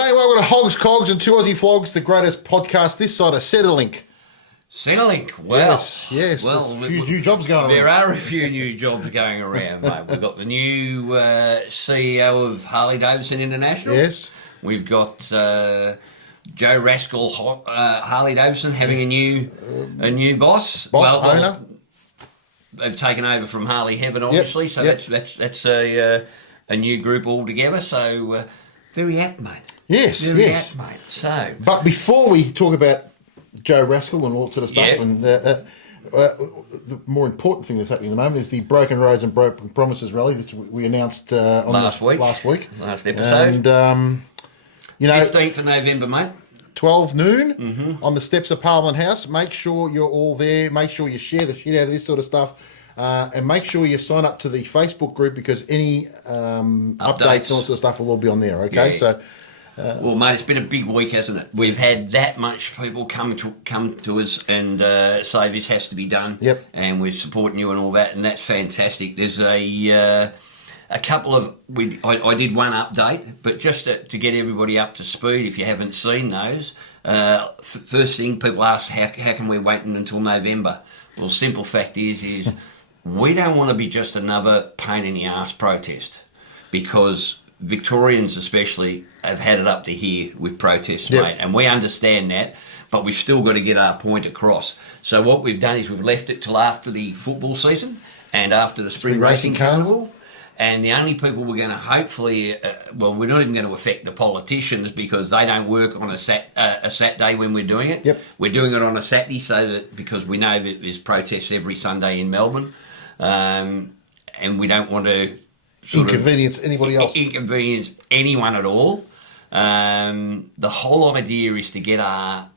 G'day, welcome to Hogs, Cogs and 2 Aussie Flogs, the greatest podcast this side of Centrelink. Centrelink, well, yes. Well, a few new jobs going there around. are a few new jobs going around, mate. We've got the new CEO of Harley Davidson International. Yes. We've got Joe Rascal Harley Davidson having a new boss. Owner. They've taken over from Harley Heaven, obviously. So that's a new group altogether. So very apt, mate. Yes, very apt, mate. So, but before we talk about Joe Rascal and all that sort of stuff, and the more important thing that's happening at the moment is the Broken Roads and Broken Promises rally that we announced on last episode. And 15th of November, mate. 12 noon on the steps of Parliament House. Make sure you're all there. Make sure you share the shit out of this sort of stuff. And make sure you sign up to the Facebook group because any updates and all that sort of stuff will all be on there, okay? Yeah. So, well, mate, it's been a big week, hasn't it? We've had that much people come to us and say this has to be done. Yep. And we're supporting you and all that, and that's fantastic. There's a couple of... I did one update, but just to get everybody up to speed, if you haven't seen those, first thing people ask, how can we wait until November? Well, simple fact is we don't want to be just another pain in the arse protest, because Victorians especially have had it up to here with protests, mate, and we understand that, but we've still got to get our point across. So what we've done is we've left it till after the football season and after the Spring Racing Carnival. And the only people we're going to hopefully, we're not even going to affect the politicians because they don't work on a Saturday when we're doing it. Yep. We're doing it on a Saturday because we know that there's protests every Sunday in Melbourne, and we don't want to inconvenience anybody else. Inconvenience anyone at all. The whole idea is to get our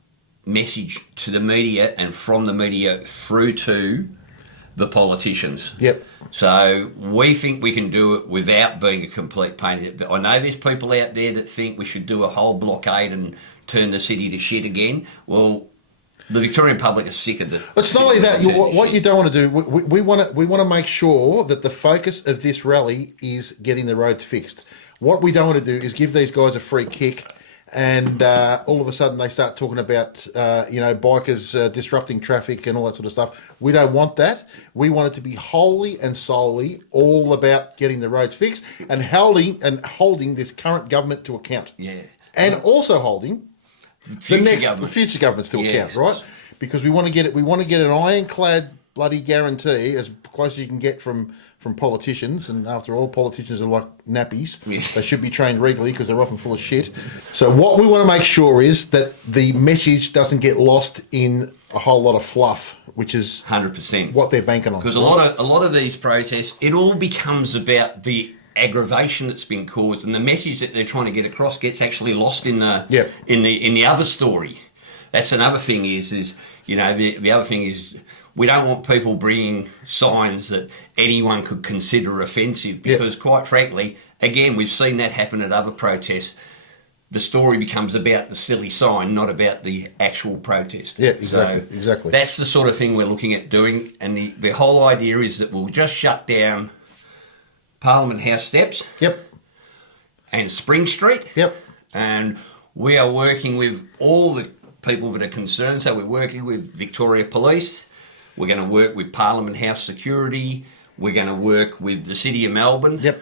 message to the media and from the media through to the politicians. Yep. So we think we can do it without being a complete pain. I know there's people out there that think we should do a whole blockade and turn the city to shit again. Well, the Victorian public is sick of the... It's not only that. What you don't want to do, we want to make sure that the focus of this rally is getting the roads fixed. What we don't want to do is give these guys a free kick and all of a sudden they start talking about, bikers disrupting traffic and all that sort of stuff. We don't want that. We want it to be wholly and solely all about getting the roads fixed and holding this current government to account. Yeah. And also holding the future governments to account, right? Because we want to get an ironclad bloody guarantee as close as you can get from politicians, and after all, politicians are like nappies. Yeah. They should be trained regularly because they're often full of shit. So what we want to make sure is that the message doesn't get lost in a whole lot of fluff, which is 100% what they're banking on. Because a lot of these protests, it all becomes about the aggravation that's been caused, and the message that they're trying to get across gets actually lost in the other story. That's another thing. The other thing is we don't want people bringing signs that anyone could consider offensive because, quite frankly, again, we've seen that happen at other protests. The story becomes about the silly sign, not about the actual protest. Yeah, exactly. Exactly. That's the sort of thing we're looking at doing, and the whole idea is that we'll just shut down Parliament House steps. Yep. And Spring Street. Yep. And we are working with all the people that are concerned. So we're working with Victoria Police. We're going to work with Parliament House Security. We're going to work with the City of Melbourne. Yep.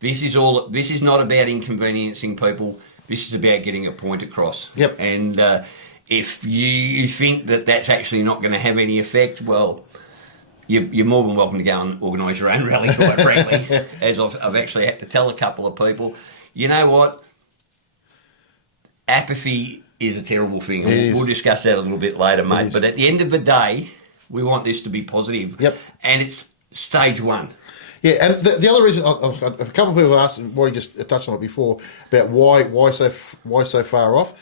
This is not about inconveniencing people. This is about getting a point across. Yep. And if you think that that's actually not going to have any effect, well, you're more than welcome to go and organise your own rally, quite frankly. As I've actually had to tell a couple of people, you know what? Apathy is a terrible thing. We'll discuss that a little bit later, mate. But at the end of the day, we want this to be positive. Yep. And it's stage one. Yeah, and the other reason, a couple of people asked, and Whitey just touched on it before, about why so far off.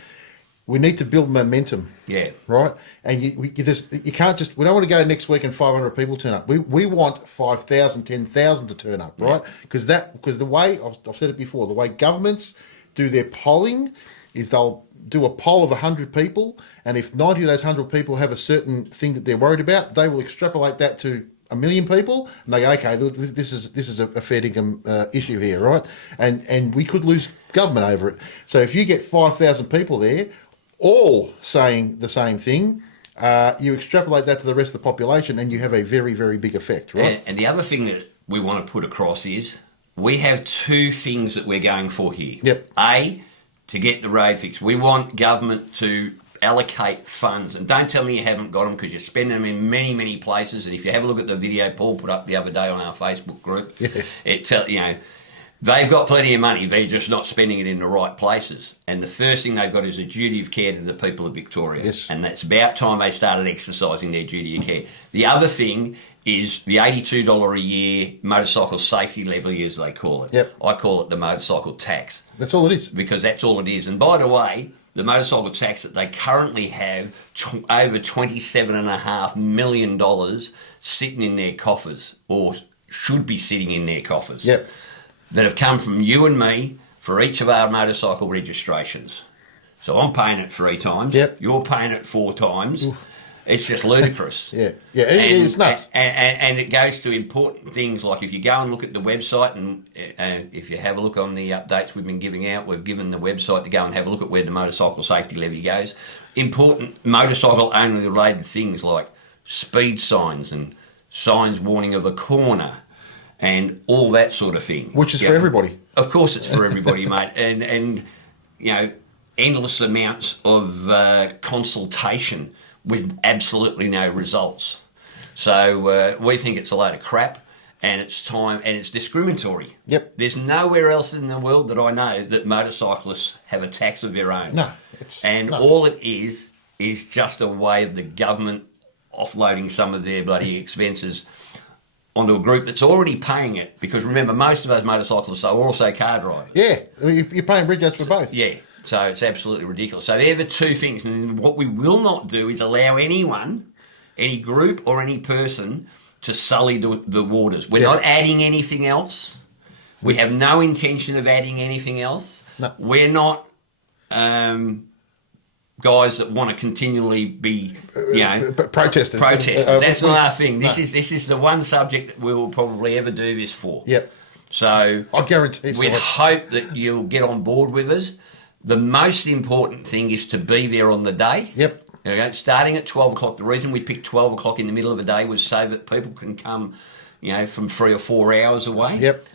We need to build momentum. Yeah. Right? And you can't just... We don't want to go next week and 500 people turn up. We want 5,000, 10,000 to turn up, right? Because the way... I've said it before. The way governments do their polling is they'll do a poll of 100 people, and if 90 of those 100 people have a certain thing that they're worried about, they will extrapolate that to 1 million people, and they go, okay, this is a fair income issue here, right? And we could lose government over it. So if you get 5,000 people there, all saying the same thing, you extrapolate that to the rest of the population, and you have a very, very big effect, right? And the other thing that we want to put across is we have two things that we're going for here. Yep. A, to get the road fixed. We want government to allocate funds, and don't tell me you haven't got them, because you're spending them in many, many places. And if you have a look at the video Paul put up the other day on our Facebook group, it tells they've got plenty of money, they're just not spending it in the right places. And the first thing they've got is a duty of care to the people of Victoria. Yes. And that's about time they started exercising their duty of care. The other thing is the $82 a year motorcycle safety levy, as they call it. Yep. I call it the motorcycle tax. That's all it is. Because that's all it is. And by the way, the motorcycle tax that they currently have, over $27.5 million sitting in their coffers, or should be sitting in their coffers. Yep. That have come from you and me for each of our motorcycle registrations. So I'm paying it 3 times. Yep. You're paying it 4 times. Oof. It's just ludicrous. Yeah, it's nuts. And it goes to important things like, if you go and look at the website, and if you have a look on the updates we've been giving out, we've given the website to go and have a look at where the motorcycle safety levy goes. Important motorcycle only related things like speed signs and signs warning of a corner and all that sort of thing. Which is for everybody. Of course it's for everybody, mate. And endless amounts of consultation with absolutely no results. So we think it's a load of crap, and it's time, and it's discriminatory. Yep. There's nowhere else in the world that I know that motorcyclists have a tax of their own. No, it's and nuts. all it is just a way of the government offloading some of their bloody expenses onto a group that's already paying it. Because remember, most of those motorcyclists are also car drivers. Yeah, you're paying bridge for both. Yeah. So it's absolutely ridiculous. So they're the two things. And what we will not do is allow anyone, any group or any person, to sully the waters. We're not adding anything else. We have no intention of adding anything else. No. We're not guys that want to continually be, protesters. That's not our thing. This is the one subject that we will probably ever do this for. Yep. So I guarantee. We'd hope that you'll get on board with us. The most important thing is to be there on the day. Yep. Okay, starting at 12 o'clock. The reason we picked 12 o'clock in the middle of the day was so that people can come, from 3 or 4 hours away. Yep.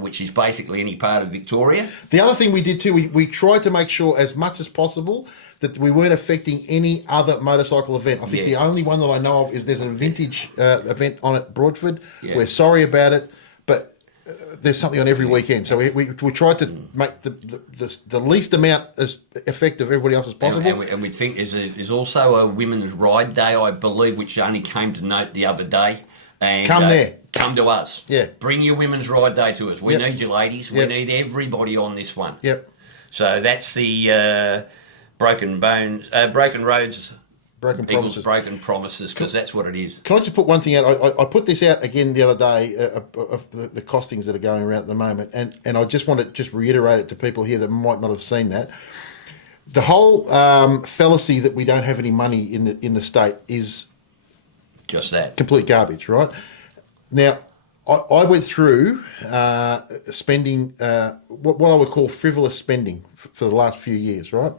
Which is basically any part of Victoria. The other thing we did too, we tried to make sure as much as possible that we weren't affecting any other motorcycle event. I think the only one that I know of is there's a vintage event on at Broadford. Yeah. We're sorry about it, but there's something on every weekend. So we tried to make the least amount as effective everybody else as possible. And we think there's also a Women's Ride Day, I believe, which only came to note the other day. And come there. Come to us. Yeah. Bring your Women's Ride Day to us. We need you, ladies. We need everybody on this one. Yep. So that's the broken roads. Broken promises. Broken promises, because that's what it is. Can I just put one thing out? I put this out again the other day of the costings that are going around at the moment, and I just want to reiterate it to people here that might not have seen that. The whole fallacy that we don't have any money in the state is just that complete garbage, right? Now, I went through spending what I would call frivolous spending for the last few years, right?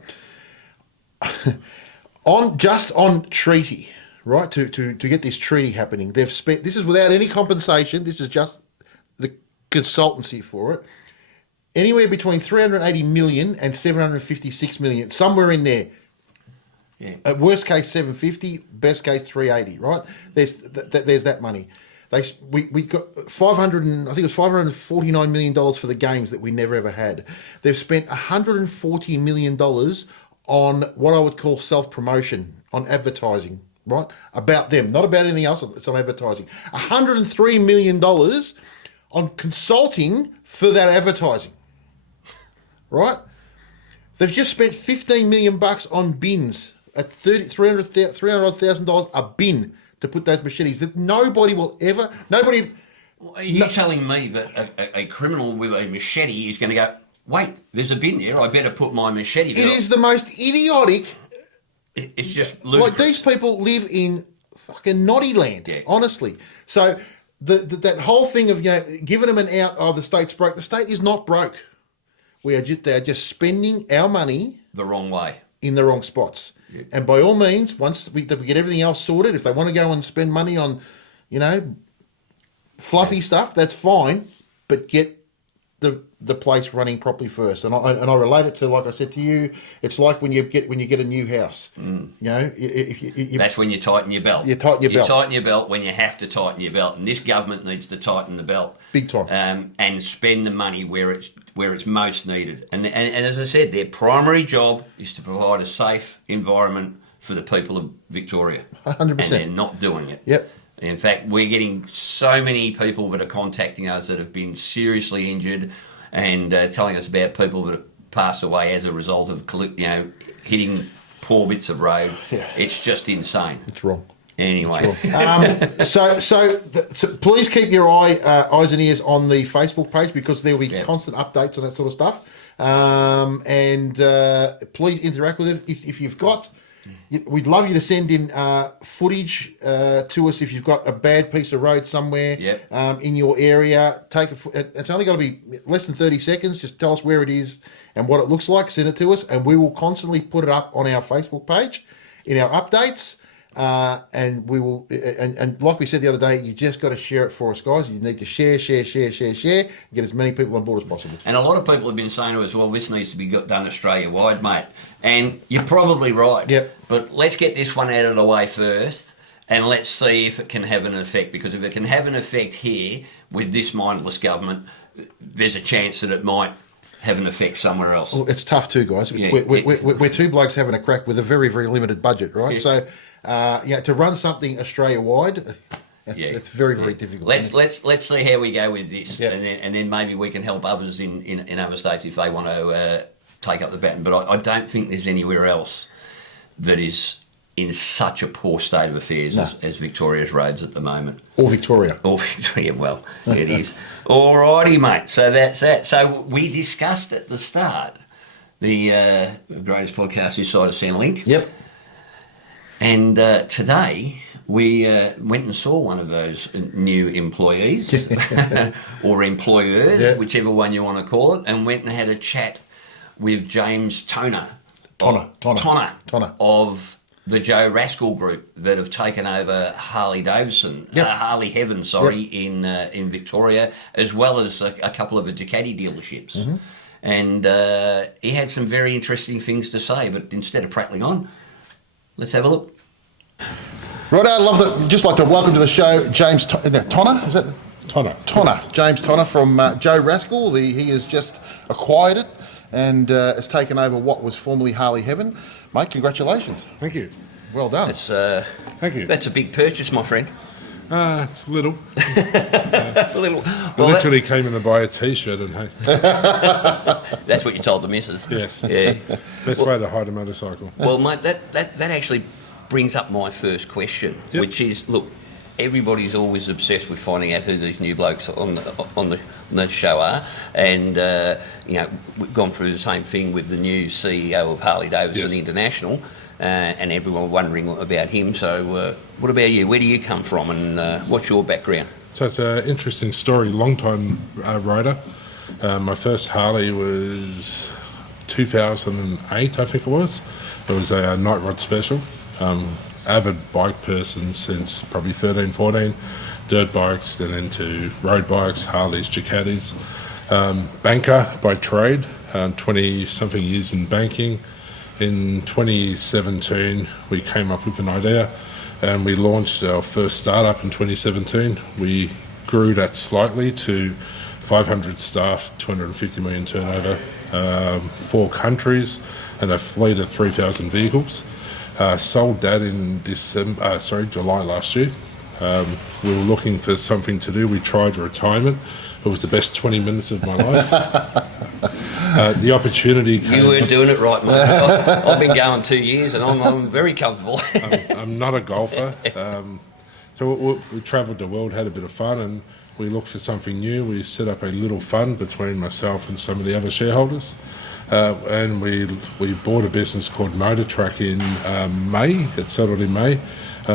on treaty, right? To get this treaty happening, they've spent. This is without any compensation. This is just the consultancy for it. Anywhere between 380 million and 756 million, somewhere in there. Yeah. At worst case 750, best case 380. Right? There's that money. We got 500 and I think it was $549 million for the games that we never ever had. They've spent $140 million on what I would call self-promotion, on advertising, right? About them, not about anything else. It's on advertising. $103 million on consulting for that advertising, right? They've just spent $15 million on bins at $300,000 a bin to put those machetes that nobody will ever. Nobody. Are you telling me that a criminal with a machete is going to go, wait, there's a bin there, I better put my machete there? It is the most idiotic. It's just ludicrous. Like, these people live in fucking naughty land, honestly. So that whole thing of, giving them an out, the state's broke. The state is not broke. They're just spending our money the wrong way in the wrong spots. Yeah. And by all means, once we get everything else sorted, if they want to go and spend money on, fluffy stuff, that's fine. But get the place running properly first. And I relate it to, like I said to you, it's like when you get a new house. That's when you tighten your belt. You tighten your belt when you have to tighten your belt, and this government needs to tighten the belt big time, and spend the money where it's most needed. And as I said, their primary job is to provide a safe environment for the people of Victoria. 100%. And they're not doing it. Yep. In fact, we're getting so many people that are contacting us that have been seriously injured, and telling us about people that have passed away as a result of hitting poor bits of road. Yeah. It's just insane. It's wrong. Anyway, it's wrong. So please keep your eyes and ears on the Facebook page, because there will be constant updates on that sort of stuff. And please interact with it if you've got. We'd love you to send in footage to us if you've got a bad piece of road somewhere in your area. It's only got to be less than 30 seconds. Just tell us where it is and what it looks like. Send it to us, and we will constantly put it up on our Facebook page in our updates. And we will, and like we said the other day, you just got to share it for us, guys. You need to share, and get as many people on board as possible. And a lot of people have been saying to us, well, this needs to be done Australia-wide, mate. And you're probably right. Yep. But let's get this one out of the way first, and let's see if it can have an effect. Because if it can have an effect here with this mindless government, there's a chance that it might have an effect somewhere else. Well, it's tough too, guys. Yeah, we're two blokes having a crack with a very, very limited budget, right? Yeah. So, to run something Australia-wide, it's very, very difficult. Let's see how we go with this, and then maybe we can help others in other states if they want to take up the baton. But I don't think there's anywhere else that is in such a poor state of affairs as Victoria's roads at the moment. Or Victoria. Well, it is. Alrighty, mate. So that's that. So we discussed at the start the greatest podcast this side of Centrelink. Yep. And today we went and saw one of those new employees or employers, whichever one you want to call it, and went and had a chat with James Tonna of the Joe Rascal Group that have taken over Harley Davidson, Harley Heaven, in Victoria, as well as a couple of the Ducati dealerships. Mm-hmm. And he had some very interesting things to say, but instead of prattling on, let's have a look. Right, I'd love that. Just like to welcome to the show James Tonna. Is that Tonna? James Tonna from Joe Rascal. He has just acquired it and has taken over what was formerly Harley Heaven. Mate, congratulations. Thank you. Well done. Thank you. That's a big purchase, my friend. It's little. Little. I literally came in to buy a T-shirt and hey. That's what you told the missus. Yes. Yeah. Best way to hide a motorcycle. Well, mate, that actually brings up my first question, which is, look, everybody's always obsessed with finding out who these new blokes on the show are, and we've gone through the same thing with the new CEO of Harley Davidson International, and everyone wondering about him. So, what about you? Where do you come from, and what's your background? So it's an interesting story. Long-time rider. My first Harley was 2008, I think it was. It was a night rod special. Avid bike person since probably 13, 14, dirt bikes, then into road bikes, Harleys, Ducatis. Banker by trade, 20-something years in banking. In 2017, we came up with an idea and we launched our first startup in 2017. We grew that slightly to 500 staff, 250 million turnover, 4 countries, and a fleet of 3,000 vehicles. Sold that in July last year. We were looking for something to do. We tried retirement. It was the best 20 minutes of my life. The opportunity came. You weren't doing it right, mate. I've been going 2 years and I'm very comfortable. I'm not a golfer. So we travelled the world, had a bit of fun, and we looked for something new. We set up a little fund between myself and some of the other shareholders. and we bought a business called Motor Track in May. It settled in May.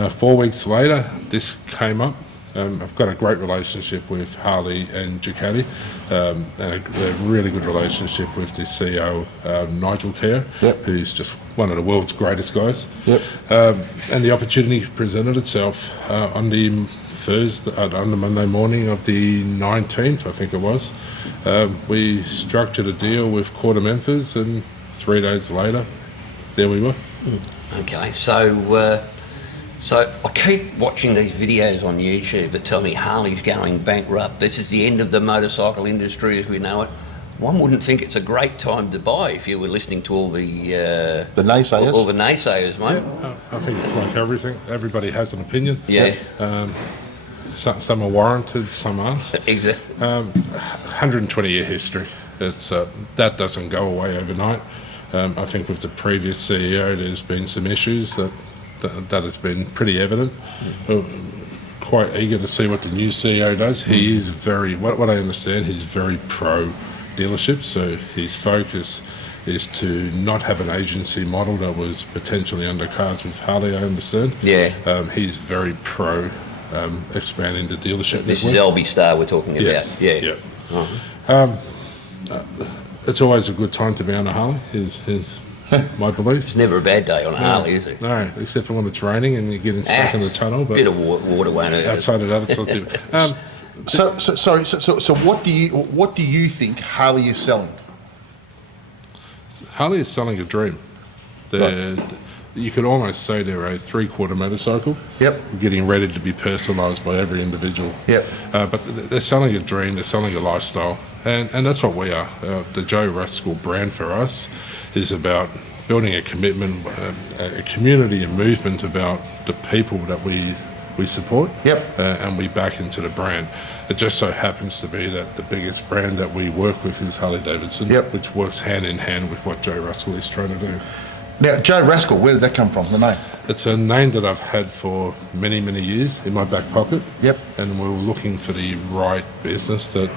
4 weeks later, this came up. I've got a great relationship with Harley and Ducati, and a really good relationship with the CEO, Nigel Kerr, who's just one of the world's greatest guys. And the opportunity presented itself on the Monday morning of the 19th, I think it was. We structured a deal with Quarter Memphis, and 3 days later, there we were. Okay, so I keep watching these videos on YouTube that tell me Harley's going bankrupt. This is the end of the motorcycle industry as we know it. One wouldn't think it's a great time to buy if you were listening to all the naysayers. All the naysayers, mate. I think it's like everything. Everybody has an opinion. Yeah. Some are warranted, some aren't. Exactly. 120-year history. It's that doesn't go away overnight. I think with the previous CEO, there's been some issues that has been pretty evident. Quite eager to see what the new CEO does. He is very, what I understand, he's very pro dealership, so his focus is to not have an agency model that was potentially under cards with Harley, I understand. Yeah. He's very pro expanding the dealership This network. is LB Star we're talking about. Yes. Yeah. Yeah. It's always a good time to be on a Harley, is my belief. It's never a bad day on a Harley, is it? No, except for when it's raining and you're getting stuck in the tunnel. But bit of water won't hurt. outside of that, it's not too bad. So what do you think Harley is selling? Harley is selling a dream. You could almost say they're a three-quarter motorcycle. Getting ready to be personalised by every individual. But they're selling a dream, they're selling a lifestyle. And that's what we are. The Joe Rascal brand for us is about building a commitment, a community and movement about the people that we support. And we back into the brand. It just so happens to be that the biggest brand that we work with is Harley Davidson, which works hand in hand with what Joe Rascal is trying to do. Now, Joe Rascal, where did that come from, the name? It's a name that I've had for many, many years in my back pocket. And we were looking for the right business that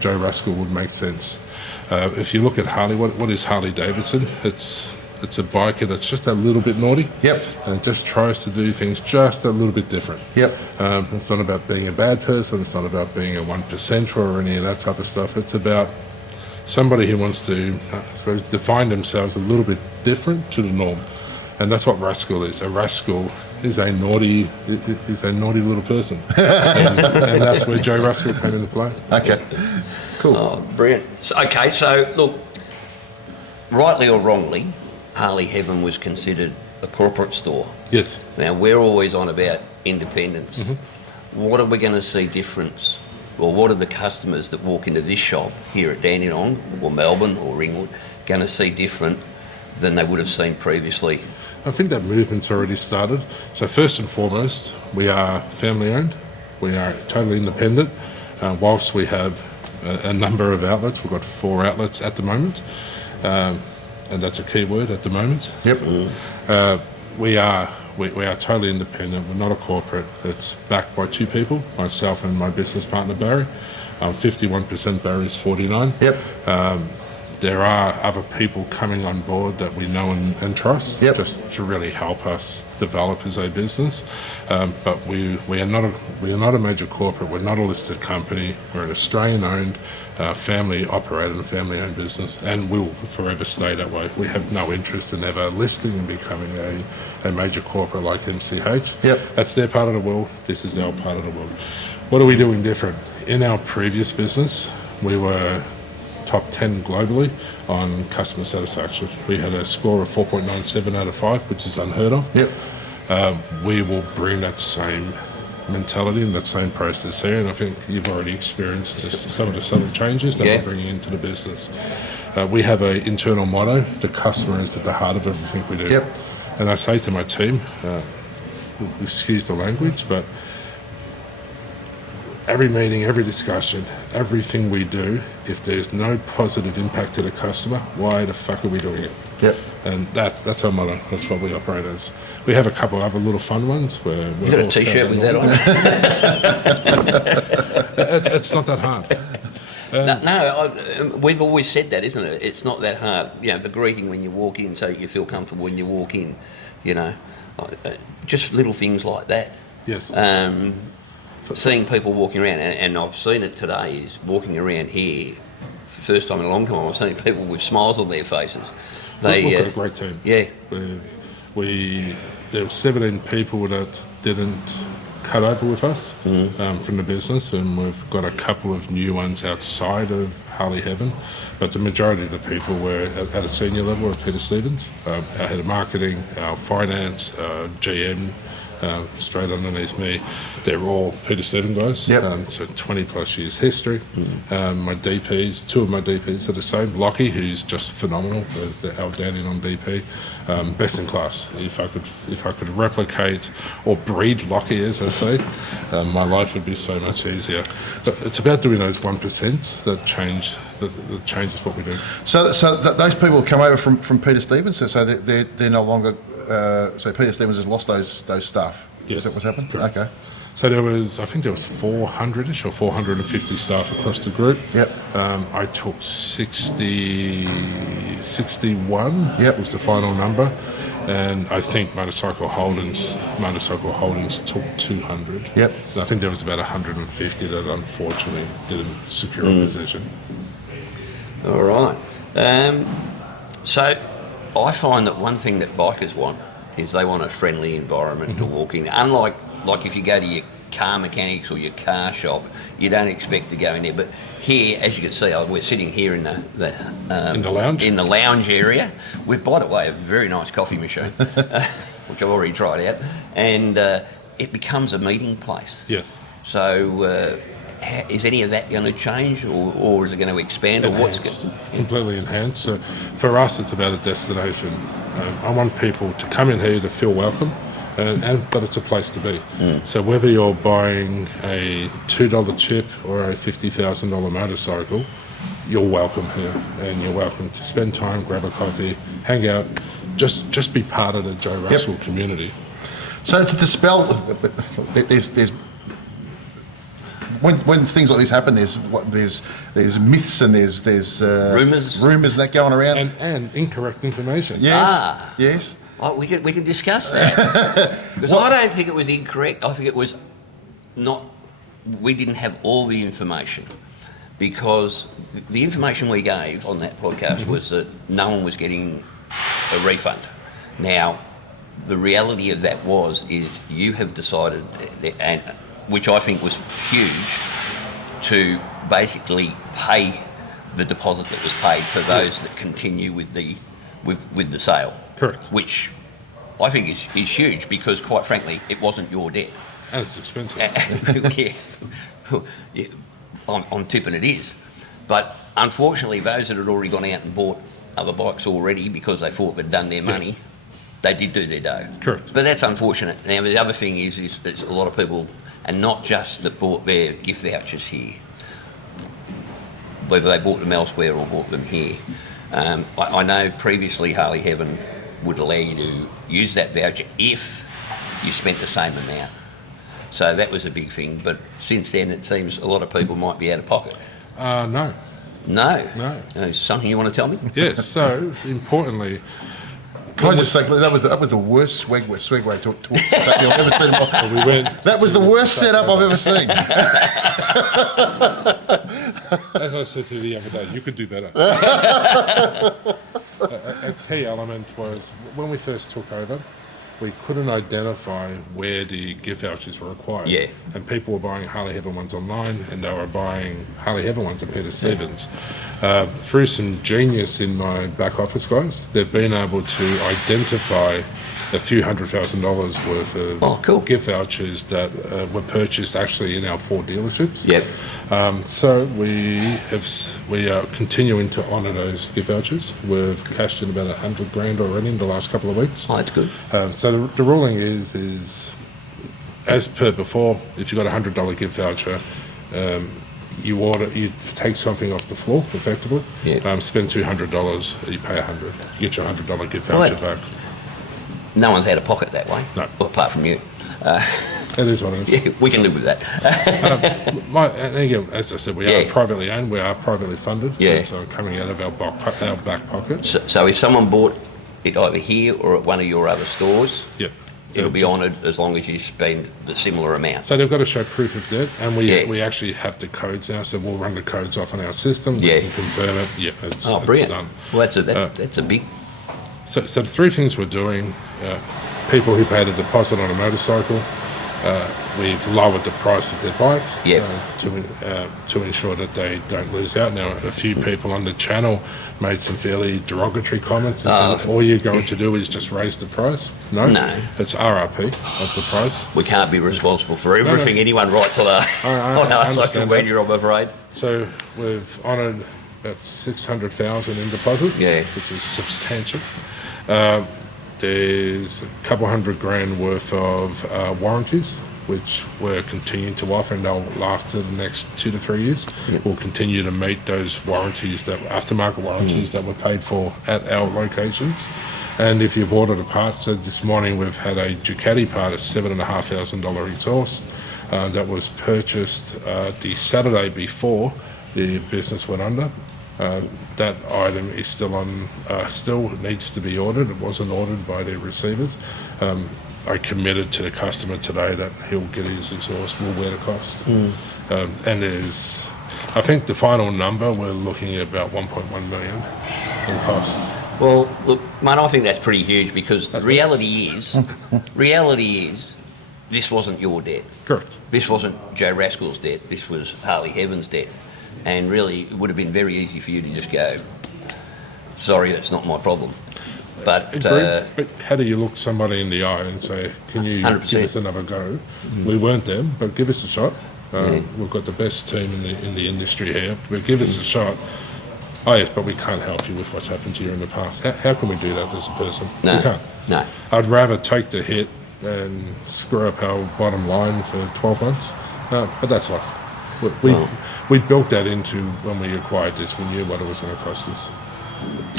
Joe Rascal would make sense. If you look at Harley, what is Harley Davidson? It's a biker that's just a little bit naughty. And just tries to do things just a little bit different. It's not about being a bad person. It's not about being a 1%er or any of that type of stuff. It's about somebody who wants to, I suppose, define themselves a little bit different to the norm. And that's what Rascal is. A Rascal is a naughty little person. and that's where Joe Rascal came into play. Okay, cool. Oh, brilliant. So look, rightly or wrongly, Harley Heaven was considered a corporate store. Yes. Now, we're always on about independence. What are we going to see difference? Or what are the customers that walk into this shop here at Dandenong or Melbourne or Ringwood going to see different than they would have seen previously? I think that movement's already started. So first and foremost, we are family owned. We are totally independent. Whilst we have a number of outlets, we've got 4 outlets at the moment. And that's a key word, at the moment. We are totally independent. We're not a corporate. It's backed by 2 people, myself and my business partner Barry. 51%, Barry's 49%. There are other people coming on board that we know and trust, just to really help us develop as a business. But we are not a major corporate. We're not a listed company. We're an Australian-owned, family-operated and family-owned business, and will forever stay that way. We have no interest in ever listing and becoming a major corporate like MCH. That's their part of the world. This is our part of the world. What are we doing different? In our previous business, we were top 10 globally on customer satisfaction. We had a score of 4.97 out of 5, which is unheard of. We will bring that same mentality and that same process here, and I think you've already experienced just some of the subtle changes that we're bringing into the business. We have an internal motto: the customer is at the heart of everything we do. And I say to my team, excuse the language, but every meeting, every discussion, everything we do, if there's no positive impact to the customer, why the fuck are we doing it? And that's our motto. That's what we operate as. We have a couple of other little fun ones where you got a T-shirt with that on. It's not that hard. We've always said that, isn't it? It's not that hard. You know, the greeting when you walk in, so you feel comfortable when you walk in. You know, just little things like that. Yes. Seeing people walking around, and I've seen it today, is walking around here, for the first time in a long time, I've seen people with smiles on their faces. We've got a great team. Yeah. There were 17 people that didn't cut over with us from the business, and we've got a couple of new ones outside of Harley Heaven, but the majority of the people were at a senior level of Peter Stevens, our head of marketing, our finance, GM, straight underneath me. They're all Peter Stevens guys, Yep. So 20 plus years history. My DPs, two of my DPs are the same. Lockie, who's just phenomenal, the outstanding on DP, best in class. If I could replicate or breed Lockie, as I say, my life would be so much easier. But it's about doing those 1% that changes what we do. So those people come over from Peter Stevens. So they're no longer. So Peter Stevens has lost those staff. Yes. Is that what's happened? Correct. Okay. So I think there was 400-ish or 450 staff across the group. Yep. I took 61. Yep. Was the final number, and I think Motorcycle Holdings took 200. Yep. And I think there was about 150 that unfortunately didn't secure a position. All right. So I find that one thing that bikers want is they want a friendly environment to walk in. Unlike if you go to your car mechanics or your car shop, you don't expect to go in there. But here, as you can see, we're sitting here in the lounge? In the lounge area. We've, by the way, a very nice coffee machine, which I've already tried out. And it becomes a meeting place. Yes. So is any of that going to change, or is it going to expand, or what's completely enhanced? So for us, it's about a destination. I want people to come in here to feel welcome, but it's a place to be. So whether you're buying a $2 chip or a $50,000 motorcycle, you're welcome here, and you're welcome to spend time, grab a coffee, hang out, just be part of the Joe Rascal community. So to dispel, there's when things like this happen, there's myths and there's rumours and that going around, and incorrect information. Yes, yes. Oh, we can discuss that, because I don't think it was incorrect. I think it was not. We didn't have all the information, because the information we gave on that podcast was that no one was getting a refund. Now, the reality of that is you have decided, and which I think was huge, to basically pay the deposit that was paid for those that continue with the sale. Correct. Which I think is huge, because quite frankly, it wasn't your debt. And it's expensive. Yeah. I'm tipping it is. But unfortunately, those that had already gone out and bought other bikes already because they thought they'd done their money, they did do their dough. Correct. But that's unfortunate. Now, the other thing is a lot of people, and not just that bought their gift vouchers here, whether they bought them elsewhere or bought them here. I know previously Harley Heaven would allow you to use that voucher if you spent the same amount. So that was a big thing. But since then, it seems a lot of people might be out of pocket. No. No? Something you want to tell me? Yes, so importantly... Can I just say, that was the worst Swagway talk I've ever seen in my life. That was the worst setup I've ever seen. As I said to you the other day, you could do better. A key element was, when we first took over, we couldn't identify where the gift vouchers were required. Yeah. And people were buying Harley Heaven ones online, and they were buying Harley Heaven ones at Peter Stevens. Through some genius in my back office guys, they've been able to identify a few $100,000 worth of gift vouchers that were purchased actually in our 4 dealerships. Yep. So we are continuing to honour those gift vouchers. We've cashed in about $100,000 already in the last couple of weeks. Oh, that's good. So the ruling is as per before, if you've got a $100 gift voucher, you take something off the floor effectively. Yep. Spend $200, you pay $100, you get your $100 gift voucher back. No one's out of pocket that way. No. Well, apart from you. It is what it is. Yeah, we can live with that. And again, as I said, we are privately owned, we are privately funded. Yeah. So coming out of our back pocket. So if someone bought it either here or at one of your other stores, Yep. it'll be honoured as long as you spend the similar amount. So they've got to show proof of debt, and we actually have the codes now, so we'll run the codes off on our system. Yeah. We can confirm it. Yeah, it's Brilliant. done. Well, that's a big... So the three things we're doing, people who paid a deposit on a motorcycle, we've lowered the price of their bike to ensure that they don't lose out. Now, a few people on the channel made some fairly derogatory comments and said, all you're going to do is just raise the price. No, it's RRP of the price. We can't be responsible for everything anyone writes on our social media, I'm afraid. So we've honoured about 600,000 in deposits, which is substantial. There's a couple $100,000 worth of warranties, which we're continuing to offer, and they'll last to the next 2 to 3 years. We'll continue to meet those warranties, that aftermarket warranties that were paid for at our locations. And if you've ordered a part, so this morning we've had a Ducati part, a $7,500 exhaust that was purchased the Saturday before the business went under. That item is still needs to be ordered. It wasn't ordered by their receivers. I committed to the customer today that he'll get his exhaust, we'll wear the cost. And there's, I think the final number, we're looking at about 1.1 million in cost. Well, look, mate, I think that's pretty huge, because the reality is, this wasn't your debt. Correct. This wasn't Joe Rascal's debt. This was Harley Heaven's debt. And really, it would have been very easy for you to just go, sorry, that's not my problem. But how do you look somebody in the eye and say, can you 100%. Give us another go? We weren't them, but give us a shot. We've got the best team in the industry here, but give us a shot. Oh yes, but we can't help you with what's happened to you in the past. How can we do that as a person? No, we can't. No. I'd rather take the hit and screw up our bottom line for 12 months. But that's life. We built that into when we acquired this. We knew what it was going to cost us.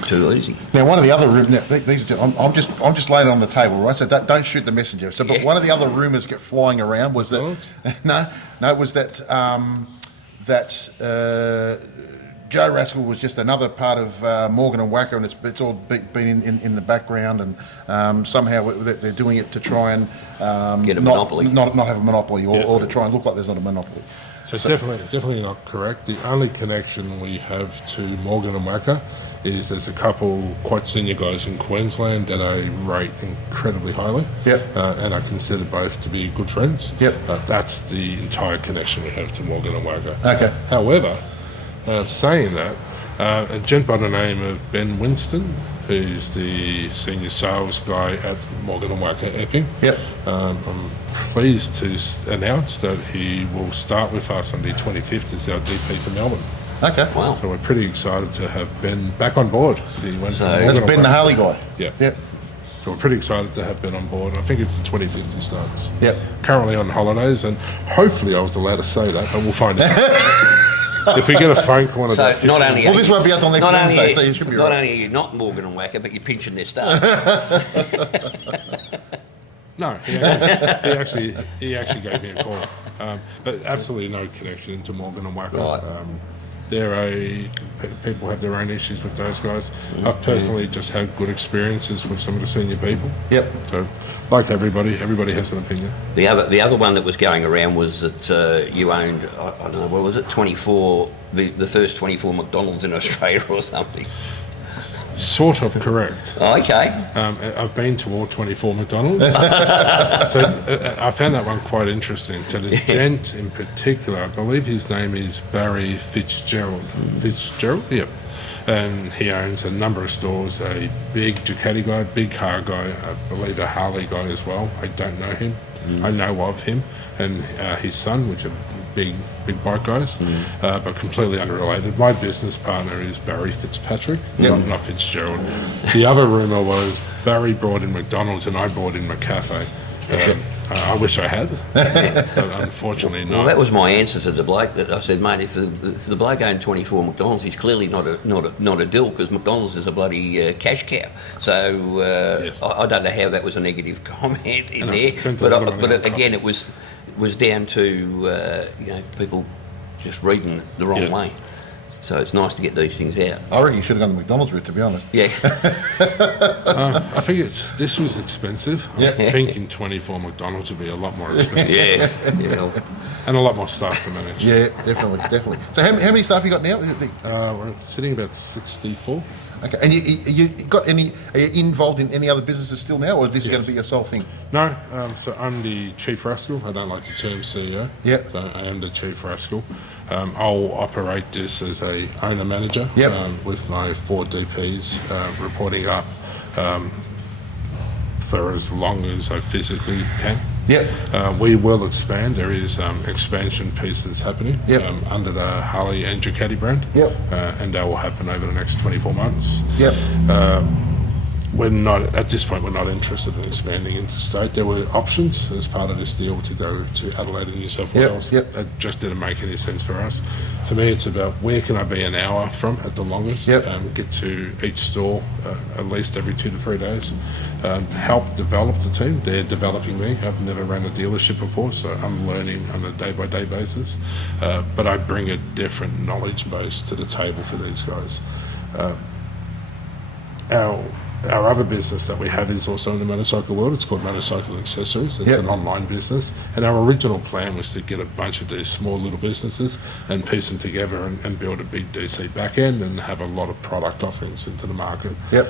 Too easy. Now, one of the other I'm just laying it on the table, right? So don't shoot the messenger. So, but one of the other rumours get flying around was that Joe Rascal was just another part of Morgan and Wacker, and it's all been in the background, and somehow they're doing it to try and get a monopoly, not have a monopoly, or to try and look like there's not a monopoly. So it's definitely not correct. The only connection we have to Morgan and Wacker is there's a couple quite senior guys in Queensland that I rate incredibly highly. And I consider both to be good friends. That's the entire connection we have to Morgan and Wacker. Okay. However, saying that, a gent by the name of Ben Winston, who's the senior sales guy at Morgan and Wacker Epping. I'm pleased to announce that he will start with us on the 25th as our DP for Melbourne. Okay. Wow. So we're pretty excited to have Ben back on board. So that's Ben the Harley guy. Yeah. So we're pretty excited to have Ben on board. I think it's the 25th he starts. Yep. Currently on holidays, and hopefully I was allowed to say that, but we'll find out. If we get a phone call about 15... this won't be out till next Wednesday, so you should be right. Not only are you not Morgan and Wacker, but you're pinching their staff. No, he actually gave me a call. But absolutely no connection to Morgan and Wacker. Right. People have their own issues with those guys. I've personally just had good experiences with some of the senior people. So, like everybody has an opinion. The other one that was going around was that you owned, I don't know, what was it, 24, the first 24 McDonald's in Australia or something. Sort of correct. Oh, okay. I've been to all 24 McDonald's. So I found that one quite interesting. So the gent in particular, I believe his name is Barry Fitzgerald. Fitzgerald? Yep. And he owns a number of stores, a big Ducati guy, big car guy, I believe a Harley guy as well. I don't know him. I know of him. And his son, which are big bike guys, but completely unrelated. My business partner is Barry Fitzpatrick, not Fitzgerald. The other rumour was Barry brought in McDonald's and I brought in McCafe. I wish I had, but unfortunately not. Well, that was my answer to the bloke. That I said, mate, if the bloke owned 24 McDonald's, he's clearly not a dill, because McDonald's is a bloody cash cow. So I don't know how that was a negative comment in there. But again, it was was down to people just reading the wrong way. So it's nice to get these things out. I reckon you should have gone the McDonald's route, to be honest. Yeah. I think this was expensive. Yeah. I think in 24 McDonald's would be a lot more expensive. Yeah. And a lot more staff to manage. Yeah, definitely. So how many staff you got now? We're sitting about 64. Okay, and you got any? Are you involved in any other businesses still now, or is this going to be your sole thing? No, so I'm the chief rascal. I don't like the term CEO. Yeah. So I am the chief rascal. I'll operate this as a owner manager. Yep. With my 4 DPs reporting up for as long as I physically can. Yep. We will expand. There is expansion pieces happening Yep. under the Harley and Ducati brand. Yep. And that will happen over the next 24 months. Yep. We're not, at this point, we're not interested in expanding interstate. There were options as part of this deal to go to Adelaide and New South Wales. Yep. That just didn't make any sense for us. For me, it's about where can I be an hour from at the longest, Yep. Get to each store at least every 2 to 3 days, help develop the team. They're developing me. I've never ran a dealership before, so I'm learning on a day-by-day basis. But I bring a different knowledge base to the table for these guys. Our other business that we have is also in the motorcycle world. It's called Motorcycle Accessories. It's an online business. And our original plan was to get a bunch of these small little businesses and piece them together and build a big DC back end and have a lot of product offerings into the market. Yep.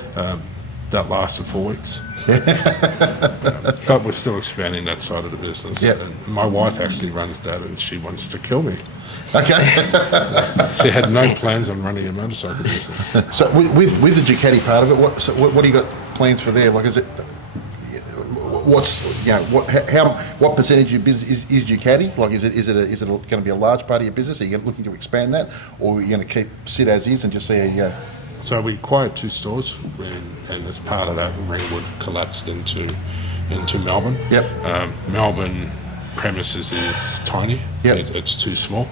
That lasted 4 weeks. But we're still expanding that side of the business. Yep. And my wife actually runs that and she wants to kill me. Okay. She had no plans on running a motorcycle business. So with the Ducati part of it, what do you got plans for there? Like, is it what percentage of your business is Ducati? Like, is it going to be a large part of your business? Are you looking to expand that, or are you going to sit as is and just see how you go? So we acquired 2 stores, and as part of that, Ringwood collapsed into Melbourne. Yep. Melbourne premises is tiny. Yep. It's too small.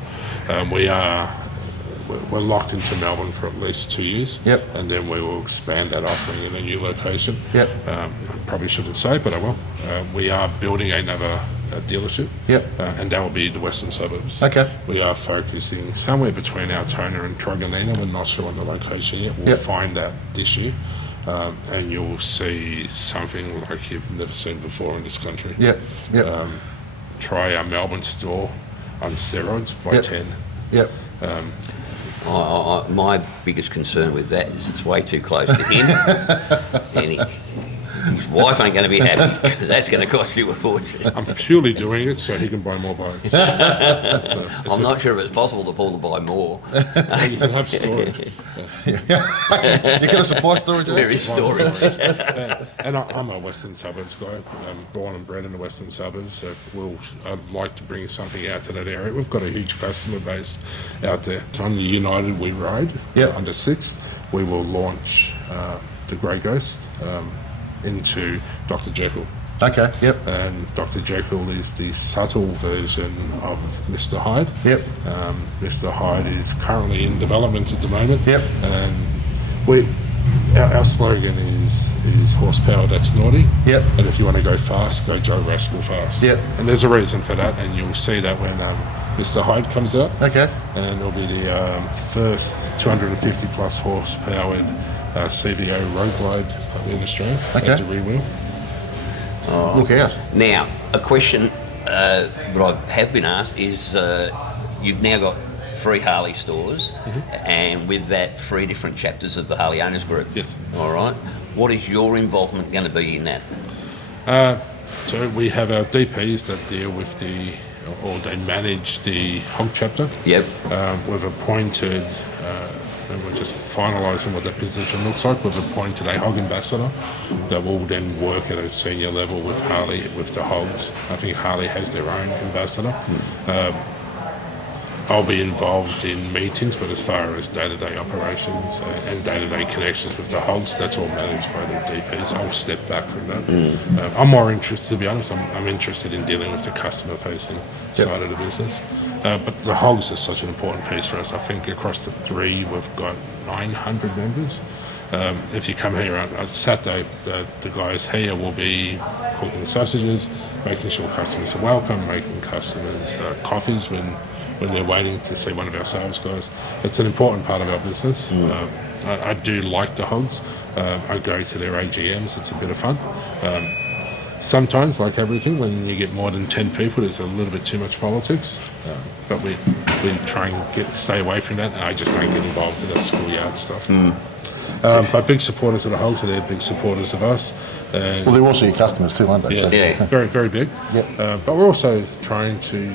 We're locked into Melbourne for at least 2 years. Yep. And then we will expand that offering in a new location. Yep. I probably shouldn't say, but I will. We are building another dealership. Yep. And that will be the western suburbs. Okay. We are focusing somewhere between Altona and Truganina. We're not sure on the location yet. We'll find that this year. And you'll see something like you've never seen before in this country. Yep. Yep. Try our Melbourne store on steroids by 10. Yep. My biggest concern with that is it's way too close to him, and his wife ain't going to be happy. That's going to cost you a fortune. I'm purely doing it so he can buy more bikes. I'm not sure if it's possible to pull to buy more. You can have storage. You can supply storage. There is storage. And I'm a Western Suburbs guy. I'm born and bred in the Western Suburbs, so I'd like to bring something out to that area. We've got a huge customer base out there. On the United We Ride, on the 6th, we will launch the Grey Ghost into Dr. Jekyll. Okay, yep. And Dr. Jekyll is the subtle version of Mr. Hyde. Yep. Mr. Hyde is currently in development at the moment. Yep. And our slogan is horsepower that's naughty. Yep. And if you want to go fast, go Joe Rascal fast. Yep. And there's a reason for that, and you'll see that when Mr. Hyde comes out. Okay. And it'll be the first 250 plus horsepowered CVO road glide in Australia. Okay. At the rear wheel. Look out. Now, a question that I have been asked is you've now got 3 Harley stores, and with that 3 different chapters of the Harley Owners Group. Yes. All right. What is your involvement going to be in that? So we have our DPs that deal with they manage the Hog chapter. Yep. We've appointed, and we're just finalising what that position looks like. We've appointed a Hog ambassador that will then work at a senior level with Harley, with the Hogs. I think Harley has their own ambassador. I'll be involved in meetings, but as far as day-to-day operations and day-to-day connections with the Hogs, that's all managed by the DPs. I'll step back from that. I'm more interested, to be honest, I'm interested in dealing with the customer-facing side of the business. But the Hogs is such an important piece for us. I think across the 3, we've got 900 members. If you come here on Saturday, the guys here will be cooking sausages, making sure customers are welcome, making customers coffees when they're waiting to see one of our sales guys. It's an important part of our business. I do like the Hogs. I go to their AGMs. It's a bit of fun. Sometimes, like everything, when you get more than 10 people, there's a little bit too much politics. But we try and stay away from that. And I just don't get involved in that schoolyard stuff. But big supporters of the Hogs, and they're big supporters of us. Well, they're also your customers too, aren't they? Yes, Yeah. very, very big. Yep. But we're also trying to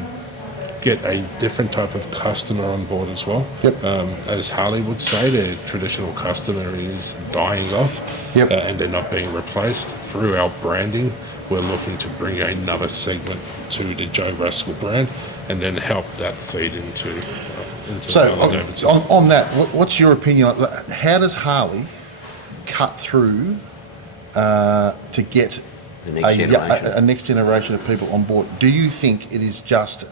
get a different type of customer on board as well. Yep. As Harley would say, their traditional customer is dying off, Yep. And they're not being replaced. Through our branding, we're looking to bring another segment to the Joe Rascal brand, and then help that feed into So Harley Davidson. on that, what's your opinion on that? How does Harley cut through to get The next generation. a next generation of people on board? Do you think it is just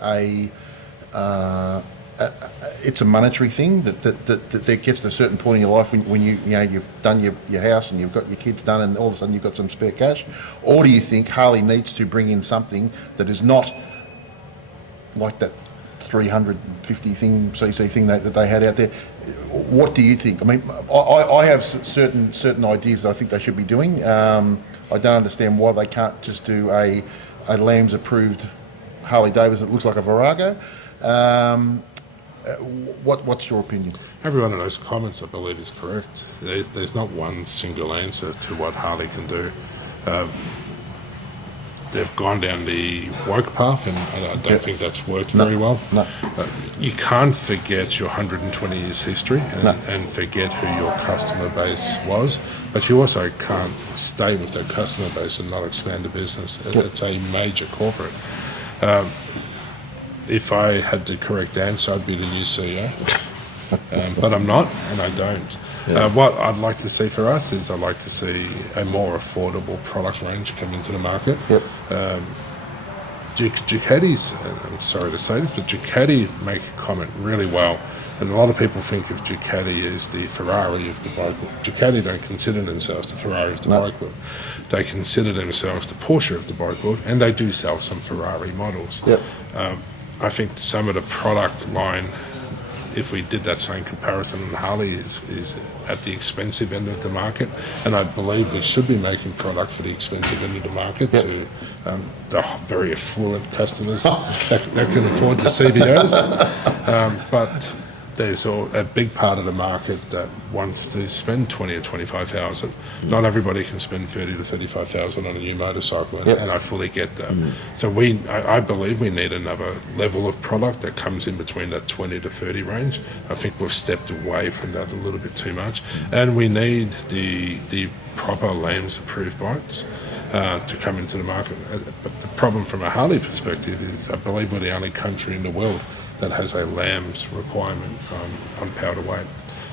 it's a monetary thing that gets to a certain point in your life when you've done your house and you've got your kids done and all of a sudden you've got some spare cash? Or do you think Harley needs to bring in something that is not like that 350 cc thing that they had out there? What do you think? I mean, I have certain ideas that I think they should be doing. I don't understand why they can't just do a Lambs approved Harley Davidson that looks like a Virago. What's your opinion? Every one of those comments, I believe, is correct. There's not one single answer to what Harley can do. They've gone down the woke path, and I don't think that's worked very well. No. You can't forget your 120 years history and forget who your customer base was, but you also can't stay with that customer base and not expand the business. It's a major corporate. If I had the correct answer, I'd be the new CEO. But I'm not, and I don't. What I'd like to see for us is I'd like to see a more affordable product range come into the market. Yep. Ducati's, I'm sorry to say this, but Ducati make a comment really well. And a lot of people think of Ducati as the Ferrari of the bike world. Ducati don't consider themselves the Ferrari of the bike world. They consider themselves the Porsche of the bike world, and they do sell some Ferrari models. Yep. I think some of the product line, if we did that same comparison on Harley, is at the expensive end of the market, and I believe we should be making product for the expensive end of the market to the very affluent customers that can afford the CVOs. But there's a big part of the market that wants to spend 20 or 25,000. Not everybody can spend 30 to 35,000 on a new motorcycle, and I fully get that. So I believe we need another level of product that comes in between that 20 to 30 range. I think we've stepped away from that a little bit too much, and we need the proper Lambs approved bikes to come into the market. But the problem from a Harley perspective is I believe we're the only country in the world that has a Lambs requirement on power to weight.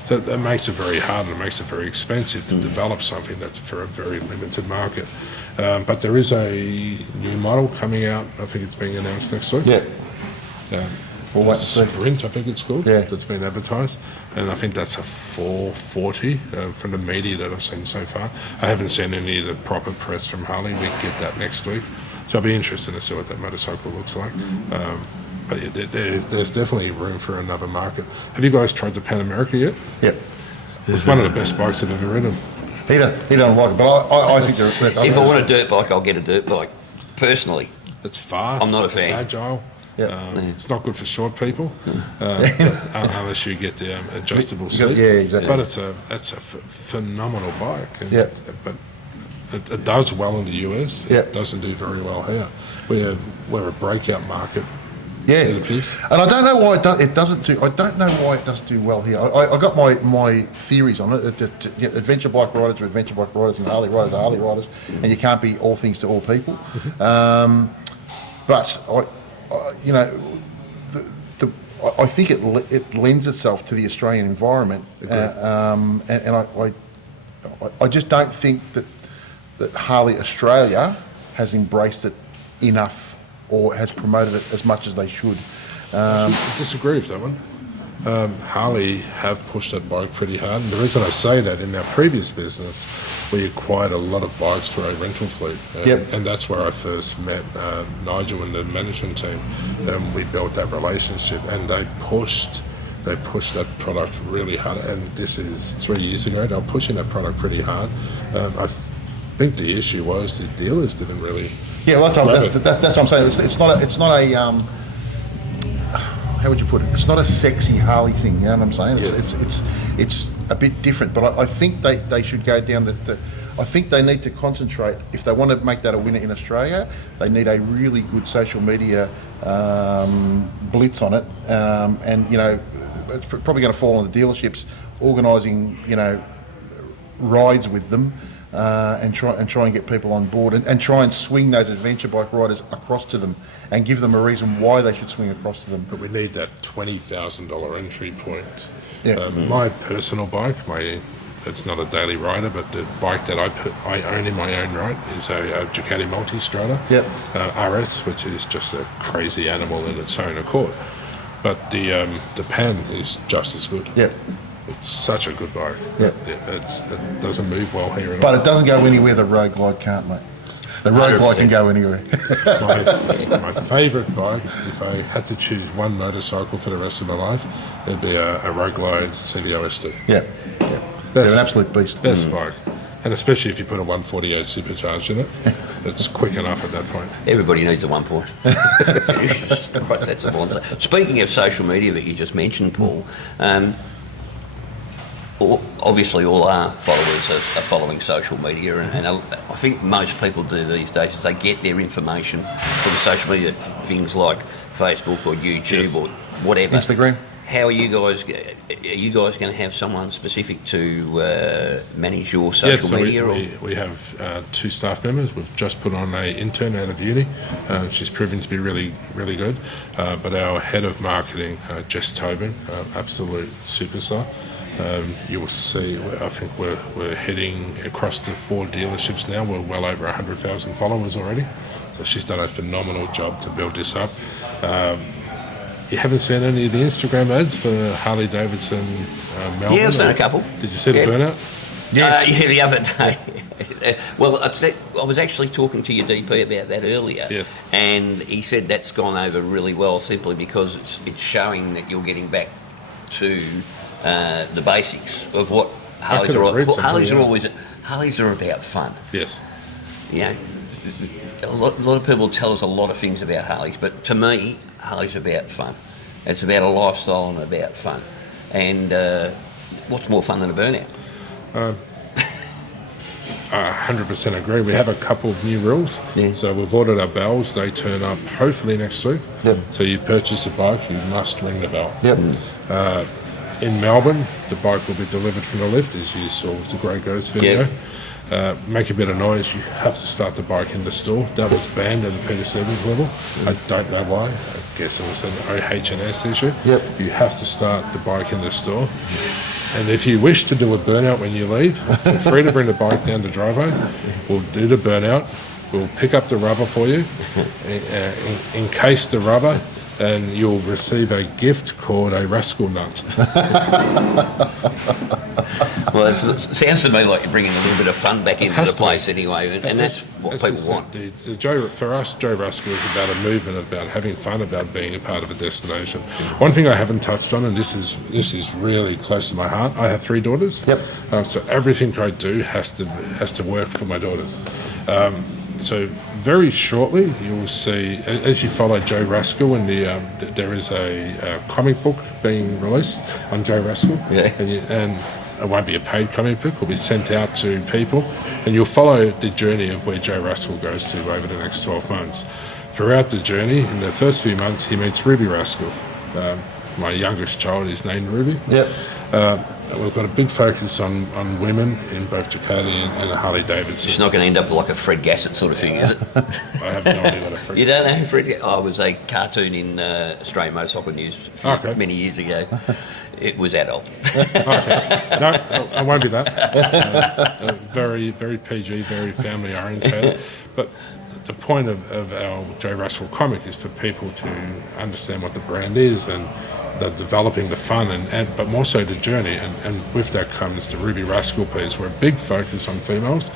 So that makes it very hard, and it makes it very expensive to develop something that's for a very limited market. But there is a new model coming out. I think it's being announced next week. Yeah. We'll wait and see. Sprint, I think it's called. Yeah. That's been advertised, and I think that's a 440 from the media that I've seen so far. I haven't seen any of the proper press from Harley. We get that next week, so I'll be interested to see what that motorcycle looks like. But yeah, there's definitely room for another market. Have you guys tried the Pan America yet? Yep. It's one of the best bikes I've ever ridden. He don't like it, but I think they're. If I want a dirt bike, I'll get a dirt bike. Personally, It's fast. I'm not a fan. It's agile. Yeah. It's not good for short people, unless you get the adjustable seat. Yeah, exactly. But it's a phenomenal bike. And, Yeah. But it does well in the US. Yeah. It doesn't do very well here. We're a breakout market. Yeah, It appears. and I don't know why it doesn't do. I don't know why it doesn't do well here. I got my theories on it. Adventure bike riders are adventure bike riders, and Harley riders are Harley riders, and you can't be all things to all people. But I think it lends itself to the Australian environment, and I just don't think that Harley Australia has embraced it enough or has promoted it as much as they should. I disagree with that one. Harley have pushed that bike pretty hard. And the reason I say that, in our previous business, we acquired a lot of bikes for a rental fleet. And that's where I first met Nigel and the management team. And we built that relationship, and they pushed that product really hard. And this is 3 years ago. They were pushing that product pretty hard. I think the issue was the dealers didn't really. Yeah, well, that's what I'm saying. It's not a how would you put it? It's not a sexy Harley thing. You know what I'm saying? It's a bit different. But I think they should go down I think they need to concentrate. If they want to make that a winner in Australia, they need a really good social media blitz on it. And it's probably going to fall on the dealerships organising rides with them. And try and get people on board and try and swing those adventure bike riders across to them and give them a reason why they should swing across to them. But we need that $20,000 entry point. Yeah. My personal bike, it's not a daily rider, but the bike that I own in my own right is a Ducati Multistrada RS, which is just a crazy animal in its own accord. But the Pan is just as good. Yeah. It's such a good bike. Yeah. It doesn't move well here at all. But it doesn't go anywhere the Road Glide can't, mate. The Road Glide can go anywhere. My favourite bike, if I had to choose one motorcycle for the rest of my life, it'd be a Road Glide CDO ST. Yeah. They're an absolute beast. Best bike. And especially if you put a 148 supercharged in it, it's quick enough at that point. Everybody needs a 1 point. Christ, that's a monster. Speaking of social media that you just mentioned, Paul, obviously all our followers are following social media, and I think most people do these days is they get their information from social media, things like Facebook or YouTube or whatever. Instagram. How are you guys going to have someone specific to manage your social media? We have 2 staff members. We've just put on an intern out of uni. She's proving to be really, really good. But our head of marketing, Jess Tobin, absolute superstar. You will see, I think we're heading across to 4 dealerships now. We're well over 100,000 followers already. So she's done a phenomenal job to build this up. You haven't seen any of the Instagram ads for Harley Davidson Melbourne? Yeah, I've seen a couple. Did you see the burnout? Yes. Yeah, the other day. Well, I was actually talking to your DP about that earlier. Yes. And he said that's gone over really well simply because it's showing that you're getting back to the basics of what Harleys are. Harleys are about fun. Yes. A lot of people tell us a lot of things about Harleys, but to me, Harleys are about fun. It's about a lifestyle and about fun. And what's more fun than a burnout? I 100% agree. We have a couple of new rules. Yeah. So we've ordered our bells. They turn up hopefully next week. Yep. So you purchase a bike, you must ring the bell. Yep. In Melbourne, the bike will be delivered from the lift, as you saw with the Grey Ghost video. Yep. Make a bit of noise, you have to start the bike in the store. That was banned at the Peter Stevens level. I don't know why. I guess it was an OH&S issue. Yep. You have to start the bike in the store. And if you wish to do a burnout when you leave, feel free to bring the bike down the driveway. We'll do the burnout. We'll pick up the rubber for you, encase the rubber, and you'll receive a gift called a Rascal Nut. Well, it sounds to me like you're bringing a little bit of fun back into the place anyway, and that's what people want. For us, Joe Rascal is about a movement, about having fun, about being a part of a destination. One thing I haven't touched on, and this is really close to my heart, I have 3 daughters. Yep. So everything I do has to work for my daughters. So very shortly, you will see, as you follow Joe Rascal, and there is a comic book being released on Joe Rascal, and it won't be a paid comic book. It'll be sent out to people, and you'll follow the journey of where Joe Rascal goes to over the next 12 months. Throughout the journey, in the first few months, he meets Ruby Rascal. My youngest child is named Ruby. Yep. We've got a big focus on women in both Ducati and Harley Davidson. It's not going to end up like a Fred Gassett sort of thing, is it? I have no idea what a Fred. You don't know who Fred Gassett? I was a cartoon in Australian Motorcycle News many years ago. It was adult. Okay. No, I won't be that. Very, very PG, very family orientated. But the point of our Joe Rascal comic is for people to understand what the brand is and the developing the fun but more so the journey, and with that comes the Ruby Rascal piece. We're a big focus on females.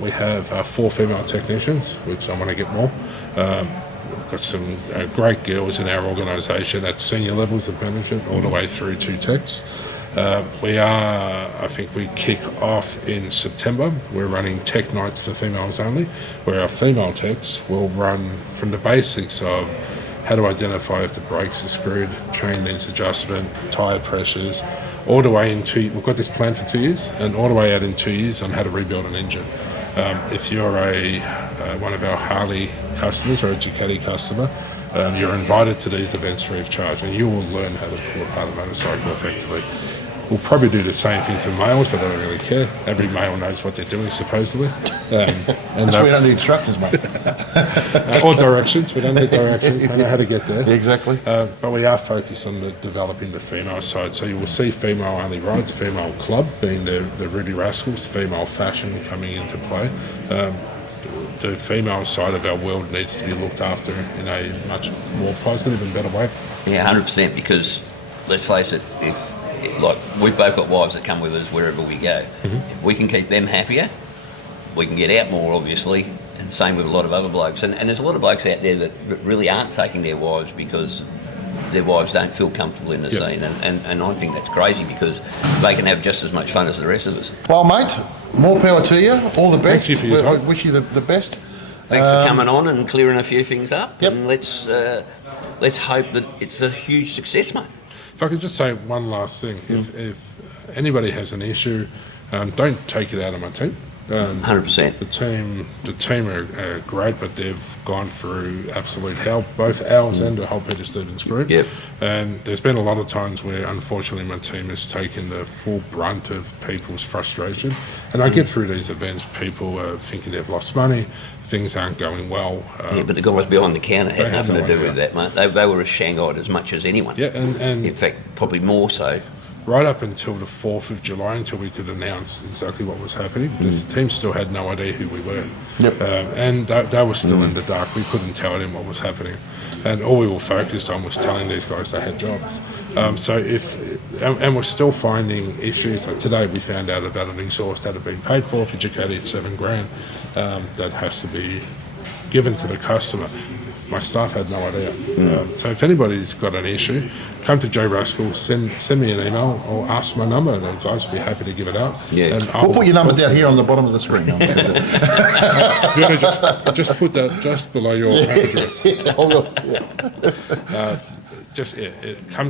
We have 4 female technicians, which I want to get more. We've got some great girls in our organisation at senior levels of management all the way through to techs. I think we kick off in September. We're running tech nights for females only, where our female techs will run from the basics of how to identify if the brakes are screwed, chain needs adjustment, tyre pressures, all the way into, we've got this plan for 2 years, and all the way out in 2 years on how to rebuild an engine. If you're one of our Harley customers or a Ducati customer, you're invited to these events free of charge, and you will learn how to pull apart a motorcycle effectively. We'll probably do the same thing for males, but I don't really care. Every male knows what they're doing, supposedly. And we don't need instructions, mate. Or directions. We don't need directions. I know how to get there. Exactly. But we are focused on developing the female side. So you will see female-only rides, female club being the Ruby Rascals, female fashion coming into play. The female side of our world needs to be looked after in a much more positive and better way. Yeah, 100%, because let's face it, like we've both got wives that come with us wherever we go. If we can keep them happier, we can get out more, obviously, and same with a lot of other blokes. And there's a lot of blokes out there that really aren't taking their wives because their wives don't feel comfortable in the scene. And I think that's crazy, because they can have just as much fun as the rest of us. Well, mate, more power to you. All the best. Thank you for your I time. wish you the best. Thanks for coming on and clearing a few things up. Yep. And let's hope that it's a huge success, mate. If I could just say one last thing. If anybody has an issue, don't take it out of my team. 100%. The team are great, but they've gone through absolute hell, both ours and the whole Peter Stevens group. Yep. And there's been a lot of times where, unfortunately, my team has taken the full brunt of people's frustration. And I get through these events, people are thinking they've lost money, things aren't going well. Yeah, but the guys behind the counter had They had nothing no to do idea. with that, mate. They were as shanghaied as much as anyone. Yeah, and In fact, probably more so. right up until the 4th of July, until we could announce exactly what was happening, this team still had no idea who we were. Yep. And they were still in the dark. We couldn't tell them what was happening. And all we were focused on was telling these guys they had jobs. And we're still finding issues. Like today we found out about an exhaust that had been paid for Ducati at $7,000 that has to be given to the customer. My staff had no idea. So if anybody's got an issue, come to Joe Rascal, send me an email or ask my number. The guys will be happy to give it out. Yeah. And We'll put your number down here on the bottom of the screen. If you want to just put that just below your address.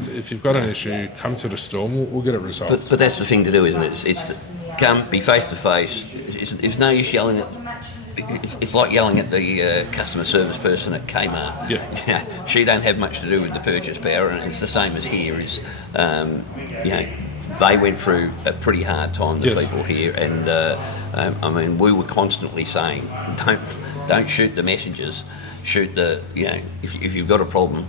If you've got an issue, come to the store and we'll get it resolved. But that's the thing to do, isn't it? It's to come, be face to face. It's no use yelling at. It's like yelling at the customer service person at Kmart. Yeah. You know, she don't have much to do with the purchase power, and it's the same as here. They went through a pretty hard time, the Yes. people here, and we were constantly saying, don't shoot the messages, shoot the if you've got a problem,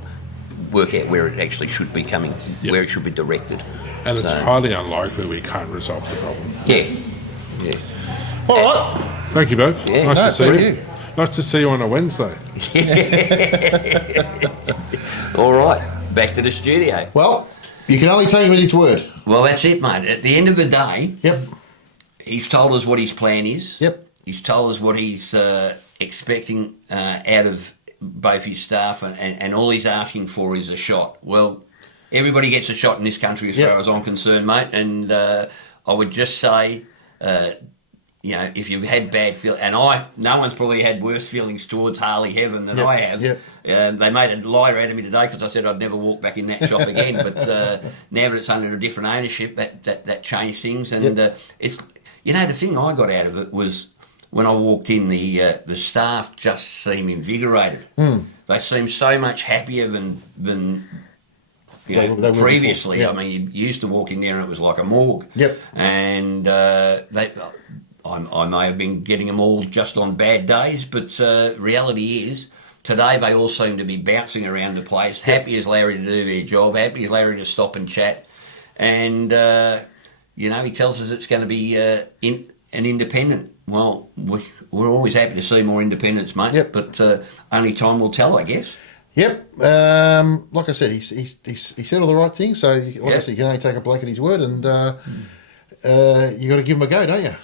work out where it actually should be coming, where it should be directed. And it's highly unlikely we can't resolve the problem. Yeah. All right. Thank you both. Yeah. Nice No, to see thank you. you. Nice to see you on a Wednesday. All right, back to the studio. Well, you can only take him at his word. Well, that's it, mate. At the end of the day, Yep. he's told us what his plan is. Yep. He's told us what he's expecting out of both his staff, and all he's asking for is a shot. Well, everybody gets a shot in this country as far as I'm concerned, mate. And I would just say, if you've had bad feelings, and no one's probably had worse feelings towards Harley Heaven than I have. Yep. They made a liar out of me today because I said I'd never walk back in that shop again. But now that it's under a different ownership, that changed things. And it's the thing I got out of it was when I walked in, the staff just seemed invigorated. They seemed so much happier than They were previously. before. Yep. I mean, you used to walk in there and it was like a morgue. Yep. And I may have been getting them all just on bad days, but reality is today they all seem to be bouncing around the place, happy as Larry to do their job, happy as Larry to stop and chat. And, he tells us it's going to be an independent. Well, we're always happy to see more independents, mate. Yep. But only time will tell, I guess. Yep. Like I said, he said all the right things. So, like I said, you can only take a bloke at his word, and you got to give him a go, don't you?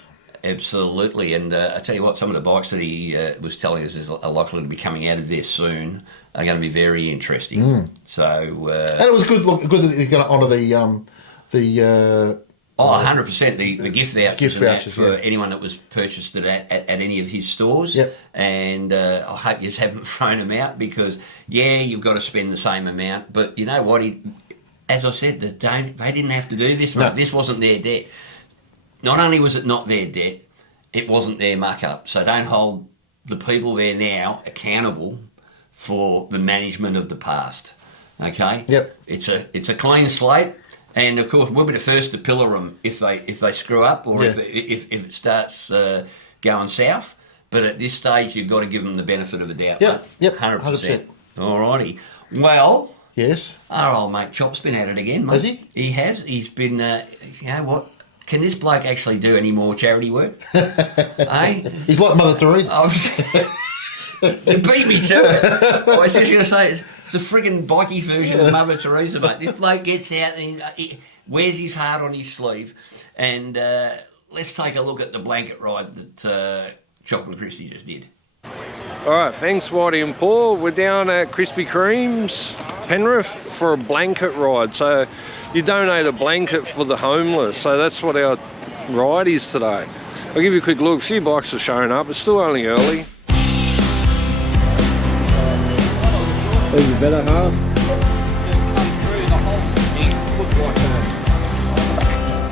Absolutely. And I tell you what, some of the bikes that he was telling us is likely to be coming out of there soon are going to be very interesting. So, and it was good. Look, good that he's going to honour the 100%. The gift vouchers, for yeah. anyone that was purchased it at any of his stores. Yep. And I hope you haven't thrown them out because, you've got to spend the same amount. But you know what? As I said, they didn't have to do this. No. This wasn't their debt. Not only was it not their debt, it wasn't their muck-up. So don't hold the people there now accountable for the management of the past. Okay? Yep. It's a clean slate. And of course, we'll be the first to pillar them if they screw up or if it starts going south. But at this stage, you've got to give them the benefit of the doubt. Yep, Mate. yep, 100%. Alrighty. Well, yes. Our old mate Chop's been at it again, mate. Has he? He has. He's been. You know what? Can this bloke actually do any more charity work? Eh? He's like Mother Teresa. You beat me to it. I was just going to say, it's the friggin' bikies version of Mother Teresa, mate. This bloke gets out and he wears his heart on his sleeve. And let's take a look at the blanket ride that Chop and Christy just did. All right, thanks Whitey and Paul. We're down at Krispy Kreme's, Penrith, for a blanket ride. So you donate a blanket for the homeless. So that's what our ride is today. I'll give you a quick look. A few bikes are showing up. It's still only early. There's the better half.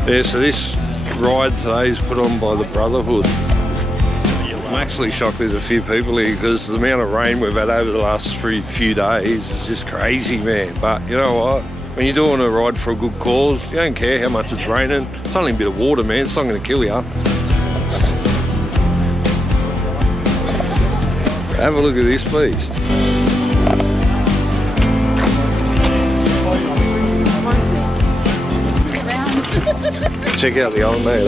Yeah, so this ride today is put on by the Brotherhood. I'm actually shocked there's a few people here because the amount of rain we've had over the last few days is just crazy, man. But you know what? When you're doing a ride for a good cause, you don't care how much it's raining. It's only a bit of water, man. It's not going to kill you. Have a look at this beast. Check out the old man.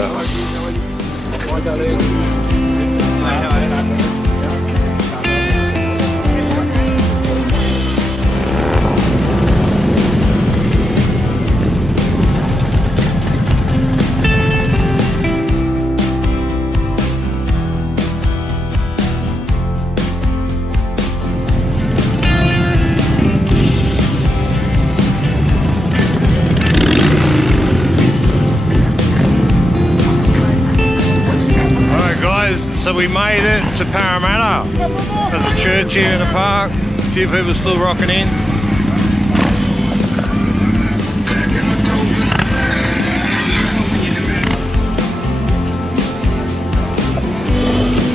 So we made it to Parramatta. There's a church here in the park. A few people still rocking in.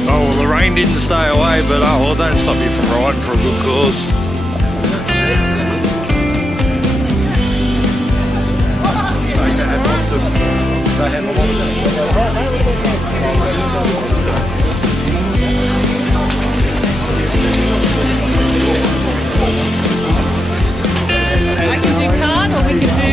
Oh, well the rain didn't stay away, but oh, well, don't stop you from riding for a good cause. I can do card or we can do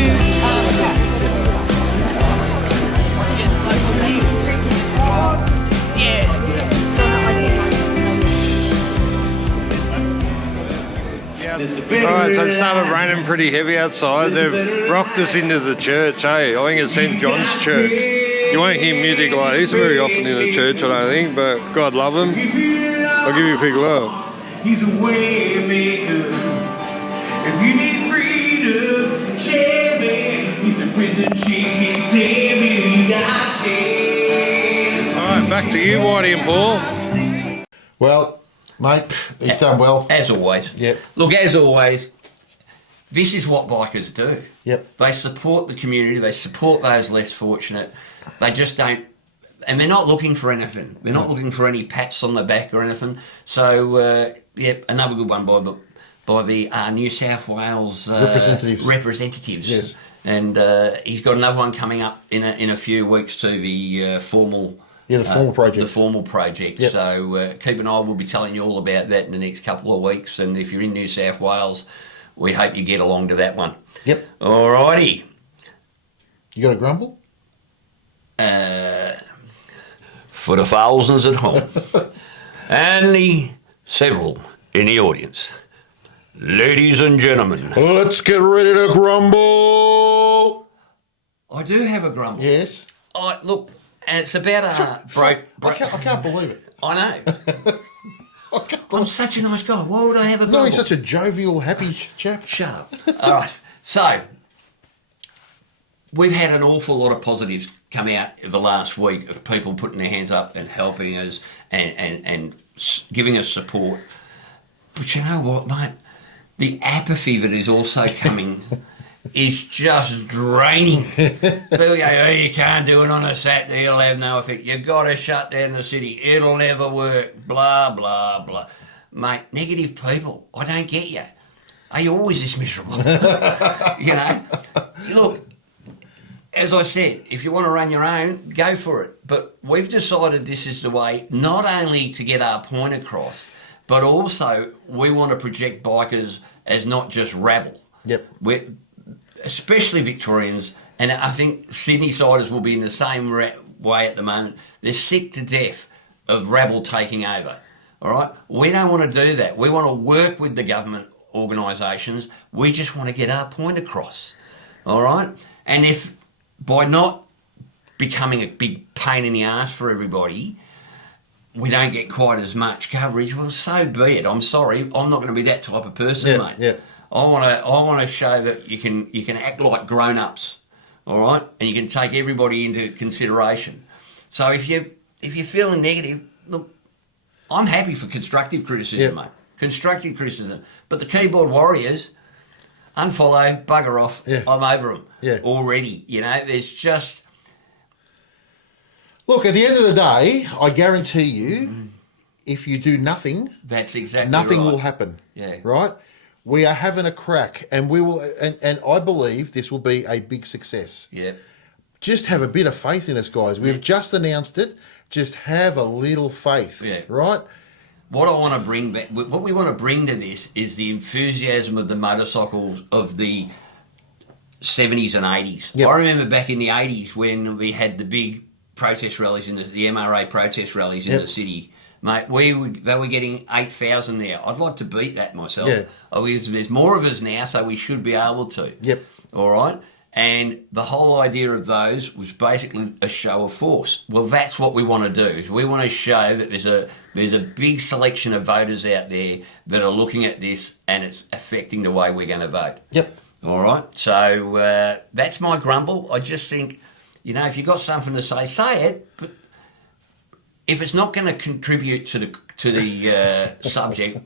Alright, so it started raining pretty heavy outside. They've rocked us into the church, hey? I think it's St. John's Church. You won't hear music like this very often in a church, I don't think, but God love him. I'll give you a big look. He's a way maker. If you need freedom, Chevy. He's a prison chief, he's saving you got chance. Alright, back to you, Whitey and Paul. Well, mate, he's done well. As always. Yep. Look, as always, this is what bikers do. Yep. They support the community. They support those less fortunate. They just don't, and they're not looking for anything. They're not looking for any pats on the back or anything. So, another good one by the New South Wales representatives. Yes. And he's got another one coming up in a few weeks to the formal. Yeah, the formal project. The formal project. Yep. So keep an eye. We'll be telling you all about that in the next couple of weeks. And if you're in New South Wales, we hope you get along to that one. Yep. Alrighty. You got a grumble? for the thousands at home and the several in the audience. Ladies and gentlemen, Let's get ready to grumble. I do have a grumble. Yes. Look, and it's about a break. I can't believe it. I know. I'm such a nice guy. Why would I have a grumble? No, he's such a jovial, happy chap. Shut up. All right. So, we've had an awful lot of positives come out the last week of people putting their hands up and helping us and giving us support. But you know what, mate? The apathy that is also coming is just draining. People go, oh, you can't do it on a Saturday, it'll have no effect. You've got to shut down the city, it'll never work, blah, blah, blah. Mate, negative people, I don't get you. Are you always this miserable? You know? Look, as I said, if you want to run your own, go for it. But we've decided this is the way, not only to get our point across, but also we want to project bikers as not just rabble. Yep. Especially Victorians, and I think Sydney-siders will be in the same way at the moment. They're sick to death of rabble taking over, all right? We don't want to do that. We want to work with the government organisations. We just want to get our point across, all right? And if by not becoming a big pain in the ass for everybody, we don't get quite as much coverage, well, so be it. I'm sorry, I'm not going to be that type of person, mate. Yeah. I want to show that you can act like grown-ups, all right, and you can take everybody into consideration. So if you're feeling negative, look, I'm happy for constructive criticism, mate. Constructive criticism, but the keyboard warriors, unfollow, bugger off. Yeah. I'm over them. Yeah. Already. You know, there's just. Look, at the end of the day, I guarantee you, if you do nothing, That's exactly nothing right. will happen. Yeah. Right? We are having a crack, and we will, and I believe this will be a big success. Yeah. Just have a bit of faith in us, guys. We've just announced it. Just have a little faith. Yeah. Right? What I want to bring back, what we want to bring to this is the enthusiasm of the motorcycles of the 70s and 80s. Yep. I remember back in the 80s when we had the big protest rallies in the MRA protest rallies in Yep. the city. Mate, they were getting 8,000 there. I'd like to beat that myself. Yeah. There's more of us now, so we should be able to. Yep. All right? And the whole idea of those was basically a show of force. Well, that's what we want to do. Is we want to show that there's a big selection of voters out there that are looking at this and it's affecting the way we're going to vote. Yep. All right? So that's my grumble. I just think, you know, if you've got something to say it. But if it's not going to contribute to the subject,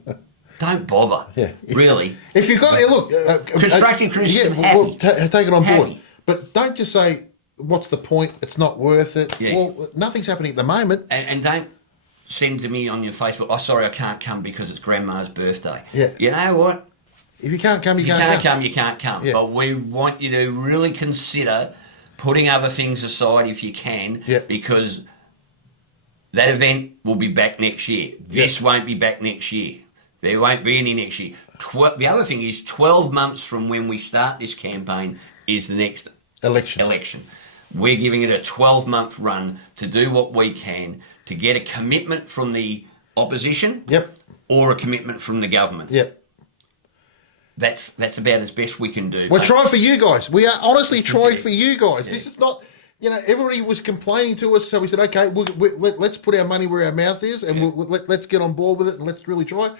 don't bother. Yeah. Really. If you've got, look, Constructive criticism, happy. Take it on board. Happy. But don't just say, what's the point? It's not worth it. Yeah. Well, nothing's happening at the moment. And don't send to me on your Facebook, oh, sorry, I can't come because it's Grandma's birthday. Yeah. You know what? If you can't come, If you can't come, you can't come. Yeah. But we want you to really consider putting other things aside if you can, Yeah. because that event will be back next year. This won't be back next year. There won't be any next year. The other thing is 12 months from when we start this campaign is the next election. We're giving it a 12-month run to do what we can to get a commitment from the opposition or a commitment from the government. Yep. That's about as best we can do. We're mate. trying for you guys. We are honestly trying for you guys. This is not, you know, everybody was complaining to us, so we said, okay, let's put our money where our mouth is, and let's get on board with it, and let's really try.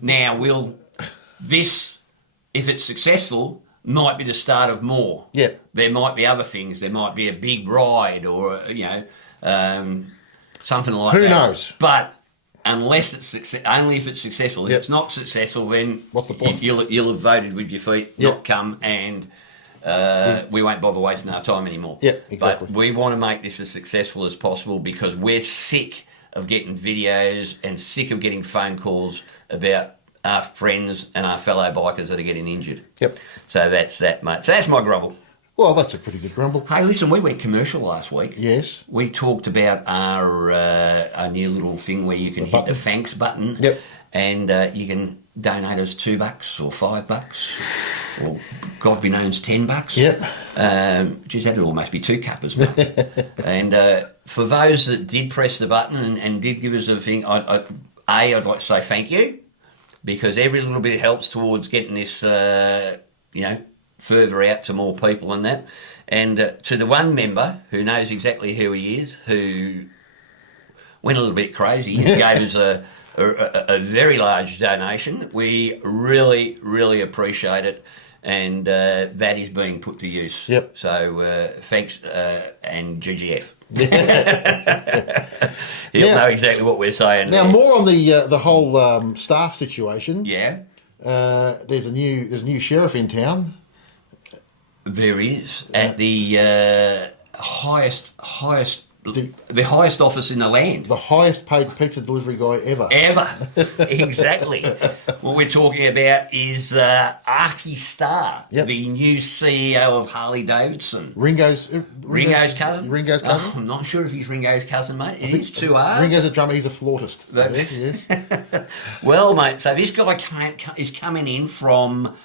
Now, if it's successful, might be the start of more. Yeah. There might be other things. There might be a big ride or, something like that. Who knows? But unless it's only if it's successful. If it's not successful, then what's the point? You'll have voted with your feet, not come, and we won't bother wasting our time anymore. Yeah, exactly. But we want to make this as successful as possible because we're sick of getting videos and sick of getting phone calls about our friends and our fellow bikers that are getting injured. Yep. So that's that, mate. So that's my grumble. Well, that's a pretty good grumble. Hey, listen, we went commercial last week. Yes. We talked about our new little thing where you can hit the thanks button. Yep. And you can donate us $2 or $5. or God be known's $10. Yep. Geez, that'd almost be 2 cuppers, mate. And for those that did press the button and did give us a thing, I'd like to say thank you, because every little bit helps towards getting this, further out to more people and that. And to the one member who knows exactly who he is, who went a little bit crazy and gave us a very large donation. We really, really appreciate it, and that is being put to use. Yep. So thanks, and GGF. He'll know exactly what we're saying. Now, there. more on the whole staff situation. Yeah. There's a new sheriff in town. There is at the highest the highest office in the land. The highest paid pizza delivery guy ever. Exactly. What we're talking about is Artie Starr, the new CEO of Harley Davidson. Ringo's cousin? Ringo's cousin? Oh, I'm not sure if he's Ringo's cousin, mate. He's 2 R's. Ringo's a drummer, he's a flautist. Yes. Well, mate, so this guy is coming in from...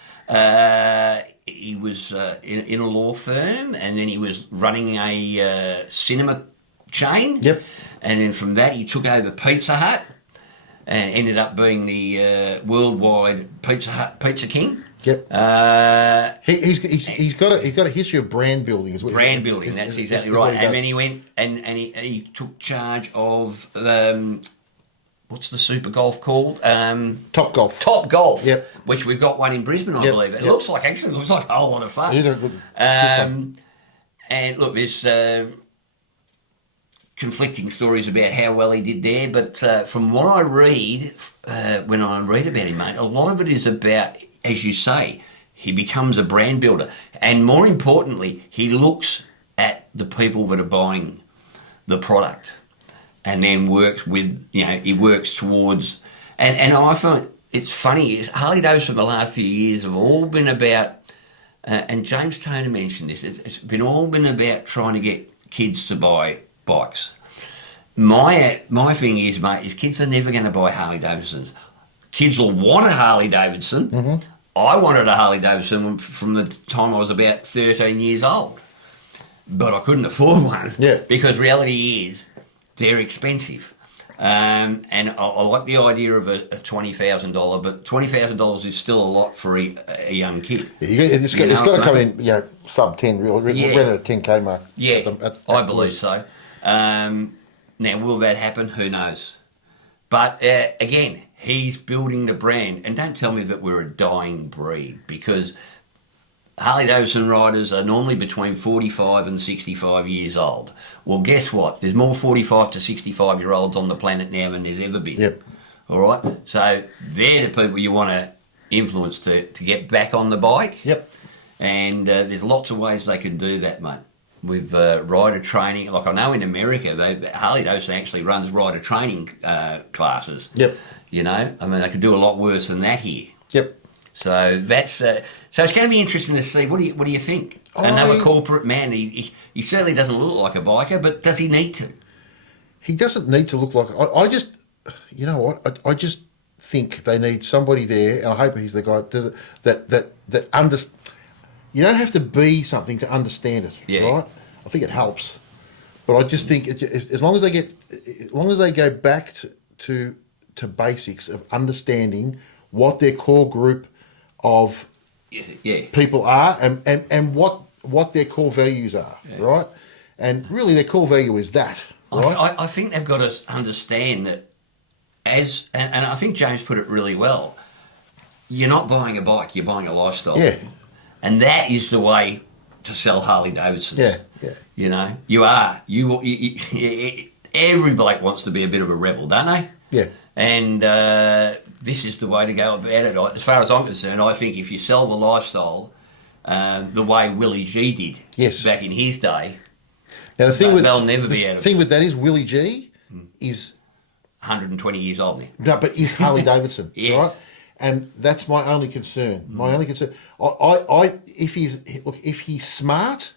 he was in a law firm, and then he was running a cinema chain. Yep. And then from that he took over Pizza Hut and ended up being the worldwide Pizza Hut pizza king. Yep. He's got a history of brand building as well. Brand building, that's exactly right. And then he went and he took charge of what's the super golf called? Top Golf. Top Golf. Yep. Which we've got one in Brisbane, I believe. It looks like a whole lot of fun. It is a good fun. And look, there's conflicting stories about how well he did there, but from what I read, when I read about him, mate, a lot of it is about, as you say, he becomes a brand builder. And more importantly, he looks at the people that are buying the product and then works with, he works towards, and I find it's funny, Harley Davidson for the last few years have all been about, and James Tonna mentioned this, it's all been about trying to get kids to buy bikes. My thing is, mate, is kids are never going to buy Harley Davidsons. Kids will want a Harley Davidson. Mm-hmm. I wanted a Harley Davidson from the time I was about 13 years old, but I couldn't afford one. Yeah. Because reality is, they're expensive. And I like the idea of a $20,000, but $20,000 is still a lot for a young kid. Yeah, it's got to come in, sub 10, really, around a 10K mark. Yeah, I believe so. Now, will that happen? Who knows? But again, he's building the brand. And don't tell me that we're a dying breed, because Harley Davidson riders are normally between 45 and 65 years old. Well, guess what? There's more 45 to 65-year-olds on the planet now than there's ever been. Yep. All right? So they're the people you want to influence to get back on the bike. Yep. And there's lots of ways they can do that, mate. With rider training. Like I know in America, Harley Davidson actually runs rider training classes. Yep. I mean, they could do a lot worse than that here. Yep. So that's so it's going to be interesting to see. What do you think? Another corporate man. He certainly doesn't look like a biker, but does he need to? He doesn't need to look like. I just, you know what? I just think they need somebody there, and I hope he's the guy that understands. You don't have to be something to understand it, right? I think it helps, but I just think as long as they go back to basics of understanding what their core group of people are and what their core values are, right? And really, their core value is that. Right? I think they've got to understand that and I think James put it really well. You're not buying a bike; you're buying a lifestyle. Yeah. And that is the way to sell Harley Davidsons. Yeah. You are. Every bloke wants to be a bit of a rebel, don't they? Yeah. And this is the way to go about it. As far as I'm concerned, I think if you sell the lifestyle the way Willie G did back in his day, now they'll never be out of it. The thing with that is Willie G is 120 years old now. No, but is Harley Davidson, yes. Right? And that's my only concern. My only concern. If he's smart,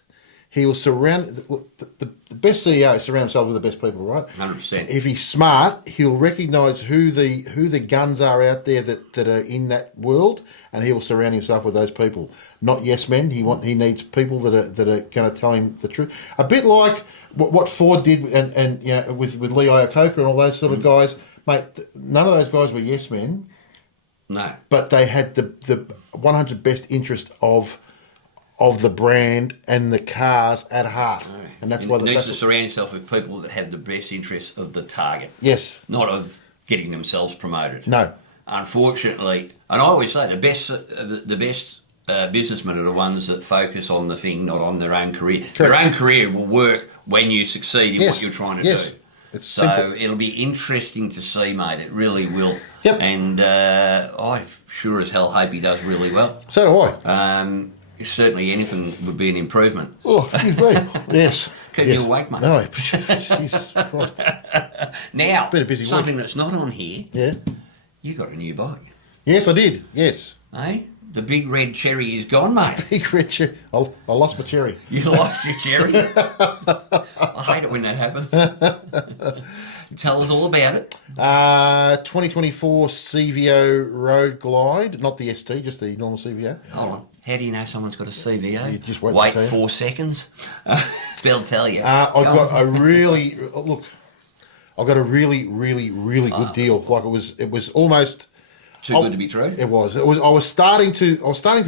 he will surround. Look, the best CEO surround himself with the best people, right? 100%. If he's smart, he'll recognise who the guns are out there that are in that world, and he will surround himself with those people. Not yes men. He needs people that are going to tell him the truth. A bit like what Ford did, and you know, with Lee Iacocca and all those sort of guys, mate. None of those guys were yes men. No. But they had the 100 best interest of the brand and the cars at heart. No. And that's you why... needs to surround yourself with people that have the best interests of the target. Yes. Not of getting themselves promoted. No. Unfortunately, and I always say the best businessmen are the ones that focus on the thing, not on their own career. Correct. Your own career will work when you succeed in Yes. what you're trying to Yes. do. It's so simple. it'll be interesting to see, mate. It really will. Yep. And I sure as hell hope he does really well. So do I. Certainly anything would be an improvement. Oh, excuse me. Yes. Keep yes. you awake, mate. No, Jesus Christ. Now, Been a busy week. something that's not on here, Yeah. you got a new bike, Yes, I did. Yes. eh? The big red cherry is gone, mate. Big red cherry. I lost my cherry. You lost your cherry. I hate it when that happens. Tell us all about it. 2024 CVO Road Glide. Not the ST, just the normal CVO. Hold on. How do you know someone's got a CVO? You just wait to tell you. 4 seconds. They'll tell you. I've got a really... Look, I've got a really, really, really good deal. Like it was almost... Too good to be true. It was. I was starting to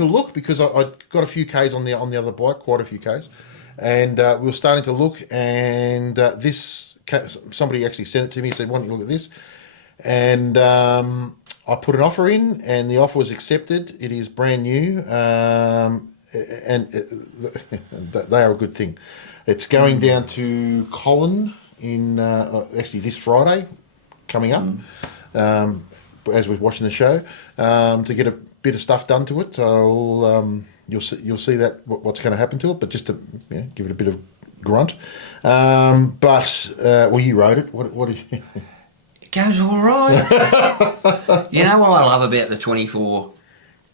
look because I got a few Ks on the other bike, quite a few Ks, and we were starting to look. And somebody actually sent it to me. Said, "Why don't you look at this?" And I put an offer in, and the offer was accepted. It is brand new, and they are a good thing. It's going down to Colin in actually this Friday, coming up. As we're watching the show, to get a bit of stuff done to it. So you'll see that what's going to happen to it, but just to give it a bit of grunt. Well, you rode it. What did you? It goes all right. You know what I love about the 24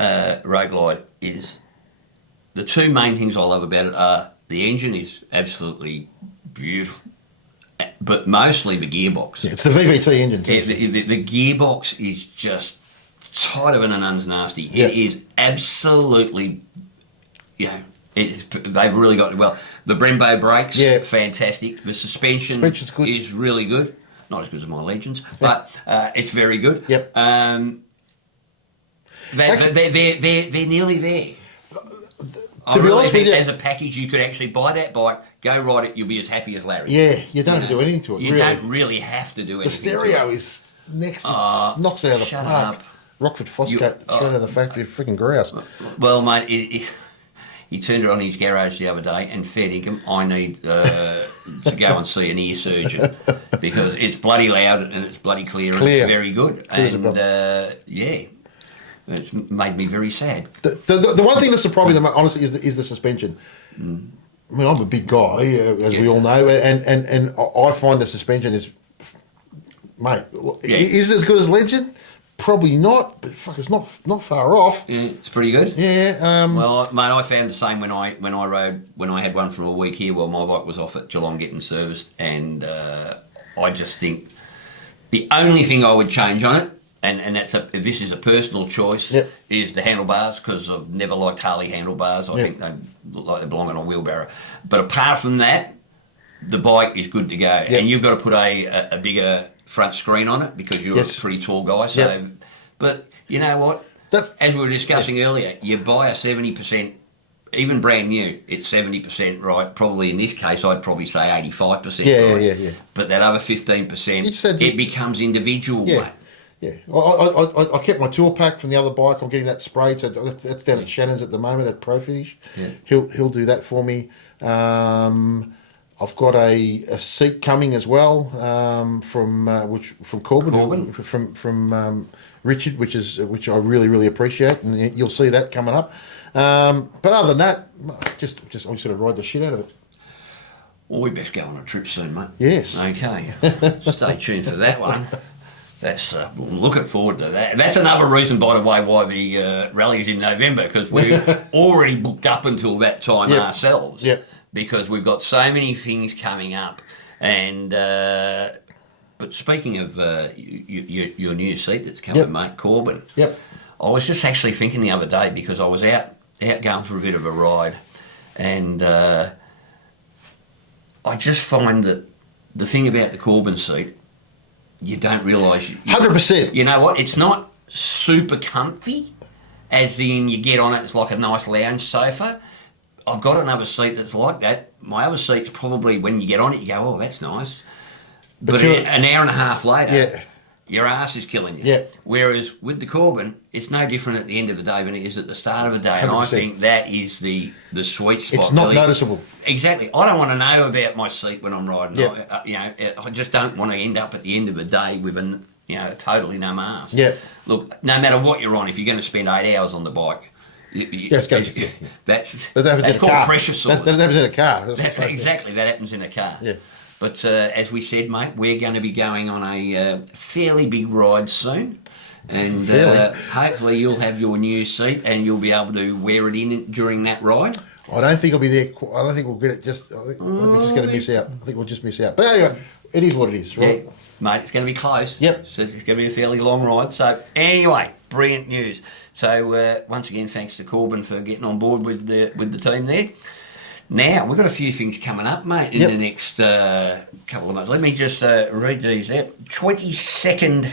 Road Glide is the two main things I love about it are the engine is absolutely beautiful, but mostly the gearbox. Yeah, it's the VVT engine too. The gearbox is just tighter than an un's nasty. Yeah. It is absolutely, they've really got it well. The Brembo brakes, fantastic. The suspension's good. is really good. Not as good as my Legends, but it's very good. Yep. They're nearly there. To be honest with you, as a package, you could actually buy that bike, go ride it, you'll be as happy as Larry. yeah, you don't have to do anything to it. You really. don't really have to do The anything. stereo is next. Knocks it out of the shut park. up. Rockford Fosgate straight out of the factory, freaking grouse. Well, mate, he turned it on his garage the other day and fed him, I need to go and see an ear surgeon because it's bloody loud and it's bloody clear. And it's very good. Clear as a and, bell. it's made me very sad. The one thing that's surprising me, honestly, is the suspension. I mean, I'm a big guy, as we all know, and I find the suspension is, mate, is it as good as Legend? Probably not, but fuck, it's not far off. Yeah, it's pretty good. Yeah. Well, mate, I found the same when I had one for a week here while my bike was off at Geelong getting serviced, and I just think the only thing I would change on it, and this is a personal choice, is the handlebars, because I've never liked Harley handlebars. I think they look like they belong on a wheelbarrow. But apart from that, the bike is good to go, and you've got to put a bigger front screen on it because you're a pretty tall guy. So, but you know what? As we were discussing earlier, you buy a 70%, even brand new, it's 70% right. Probably in this case, I'd probably say 85% right. Yeah. But that other 15%, it becomes individual. Yeah. Yeah, I kept my tour pack from the other bike. I'm getting that sprayed, so that's down at Shannon's at the moment at Pro Finish. Yeah. He'll do that for me. I've got a seat coming as well from Corbin. From Richard, which I really appreciate, and you'll see that coming up. But other than that, I just want to ride the shit out of it. Well, we best go on a trip soon, mate. Yes. Okay. Stay tuned for that one. That's looking forward to that. That's another reason, by the way, why the rally's in November, because we're already booked up until that time ourselves. Yep. because we've got so many things coming up. And but speaking of your new seat that's coming, mate, Corbin. Yep. I was just actually thinking the other day because I was out going for a bit of a ride, and I just find that the thing about the Corbin seat, you don't realise. 100%. You know what? It's not super comfy, as in you get on it, it's like a nice lounge sofa. I've got another seat that's like that. My other seat's probably, when you get on it, you go, oh, that's nice. But an hour and a half later, your ass is killing you. Yeah. Whereas with the Corbin, it's no different at the end of the day than it is at the start of the day. And 100%. I think that is the sweet spot. It's not noticeable. Exactly. I don't want to know about my seat when I'm riding. Yeah. I just don't want to end up at the end of the day with a totally numb ass. Yeah. Look, no matter what you're on, if you're going to spend 8 hours on the bike, that's called pressure sores. That happens in a car. Exactly, that happens in a car. Yeah. But as we said, mate, we're going to be going on a fairly big ride soon. And hopefully you'll have your new seat and you'll be able to wear it in during that ride. I don't think I'll be there. I don't think we'll get it. I think we're just going to miss out. I think we'll just miss out. But anyway, it is what it is, right? Yeah, mate, it's going to be close. Yep. So it's going to be a fairly long ride. So anyway, brilliant news. So once again, thanks to Corbin for getting on board with the team there. Now, we've got a few things coming up, mate, in the next couple of months. Let me just read these out. 22nd,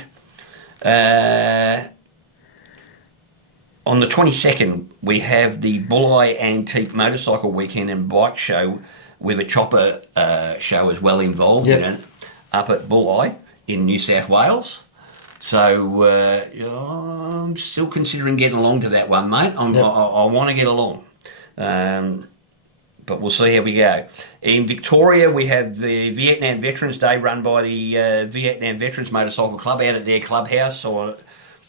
on the 22nd, we have the Bulli Antique Motorcycle Weekend and Bike Show with a chopper show as well involved in it, up at Bulli in New South Wales. So I'm still considering getting along to that one, mate. I want to get along. But we'll see how we go. In Victoria, we have the Vietnam Veterans Day run by the Vietnam Veterans Motorcycle Club out at their clubhouse at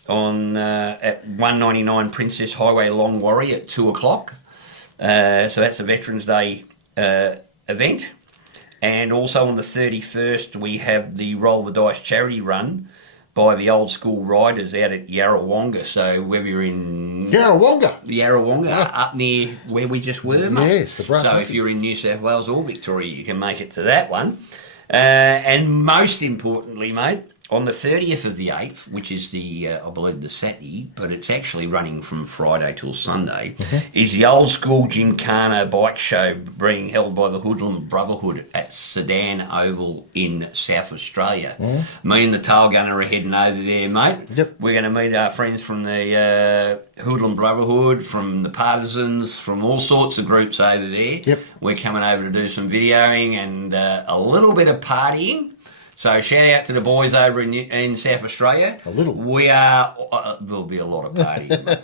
199 Princess Highway, Long Warry at 2 o'clock. So that's a Veterans Day event. And also on the 31st, we have the Roll the Dice charity run by the old school riders out at Yarrawonga. So whether you're in Yarrawonga, up near where we just were, mate. Yes, the brass. So if you're in New South Wales or Victoria, you can make it to that one. And most importantly, mate, on the 30th of the 8th, which is I believe the Saturday, but it's actually running from Friday till Sunday, is the old school Gymkhana bike show being held by the Hoodlum Brotherhood at Sedan Oval in South Australia. Me and the tail gunner are heading over there, mate. Yep. We're going to meet our friends from the Hoodlum Brotherhood, from the Partisans, from all sorts of groups over there. Yep. We're coming over to do some videoing and a little bit of partying. So shout out to the boys over in South Australia. A little. We are. There'll be a lot of partying.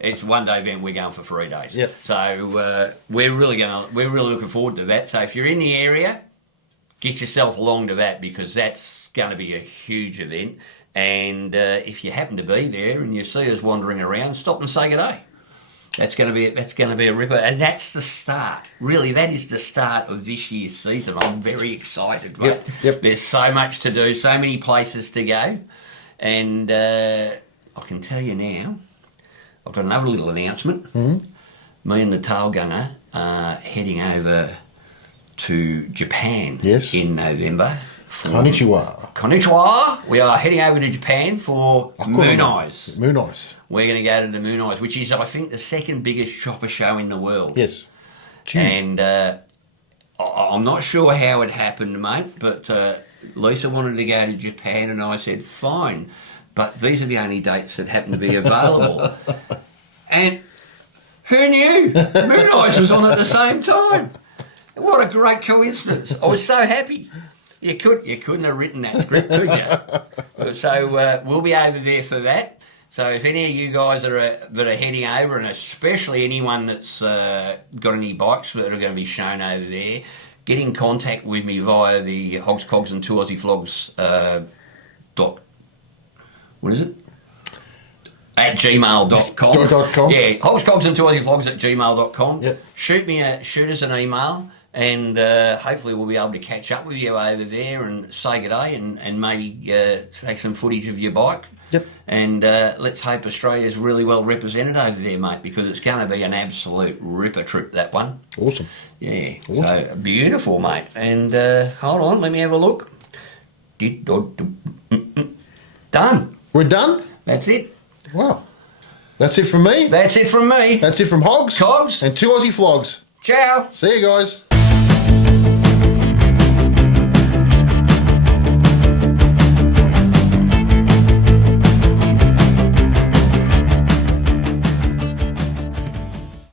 It's a one-day event. We're going for 3 days. Yep. So we're really looking forward to that. So if you're in the area, get yourself along to that because that's going to be a huge event. And if you happen to be there and you see us wandering around, stop and say good day. That's going to be a ripper, and that's the start. Really, that is the start of this year's season. I'm very excited. Right? Yep. There's so much to do, so many places to go, and I can tell you now, I've got another little announcement. Me and the tail gunner are heading over to Japan in November. Konnichiwa. We are heading over to Japan for Moon Eyes. Moon Eyes. We're going to go to the Moon Eyes, which is, I think, the second biggest chopper show in the world. Yes. Huge. And I'm not sure how it happened, mate, but Lisa wanted to go to Japan, and I said, fine, but these are the only dates that happen to be available. And who knew? Moon Eyes was on at the same time. What a great coincidence. I was so happy. You couldn't have written that script, could you? So we'll be over there for that. So if any of you guys that are heading over, and especially anyone that's got any bikes that are going to be shown over there, get in contact with me via the Hogs, Cogs and 2 Aussie Flogs what is it? At gmail.com. Yeah, Hogs, Cogs and 2 Aussie Flogs at gmail.com. Yep. Shoot us an email. And hopefully we'll be able to catch up with you over there and say good day and maybe take some footage of your bike Yep. And let's hope Australia's really well represented over there, mate, because it's going to be an absolute ripper trip, that one. Awesome. Yeah. Awesome. So beautiful, mate. And hold on, let me have a look. Done. We're done? That's it. Wow. That's it from me. That's it from me. That's it from Hogs. Cogs. And 2 Aussie Flogs. Ciao. See you guys.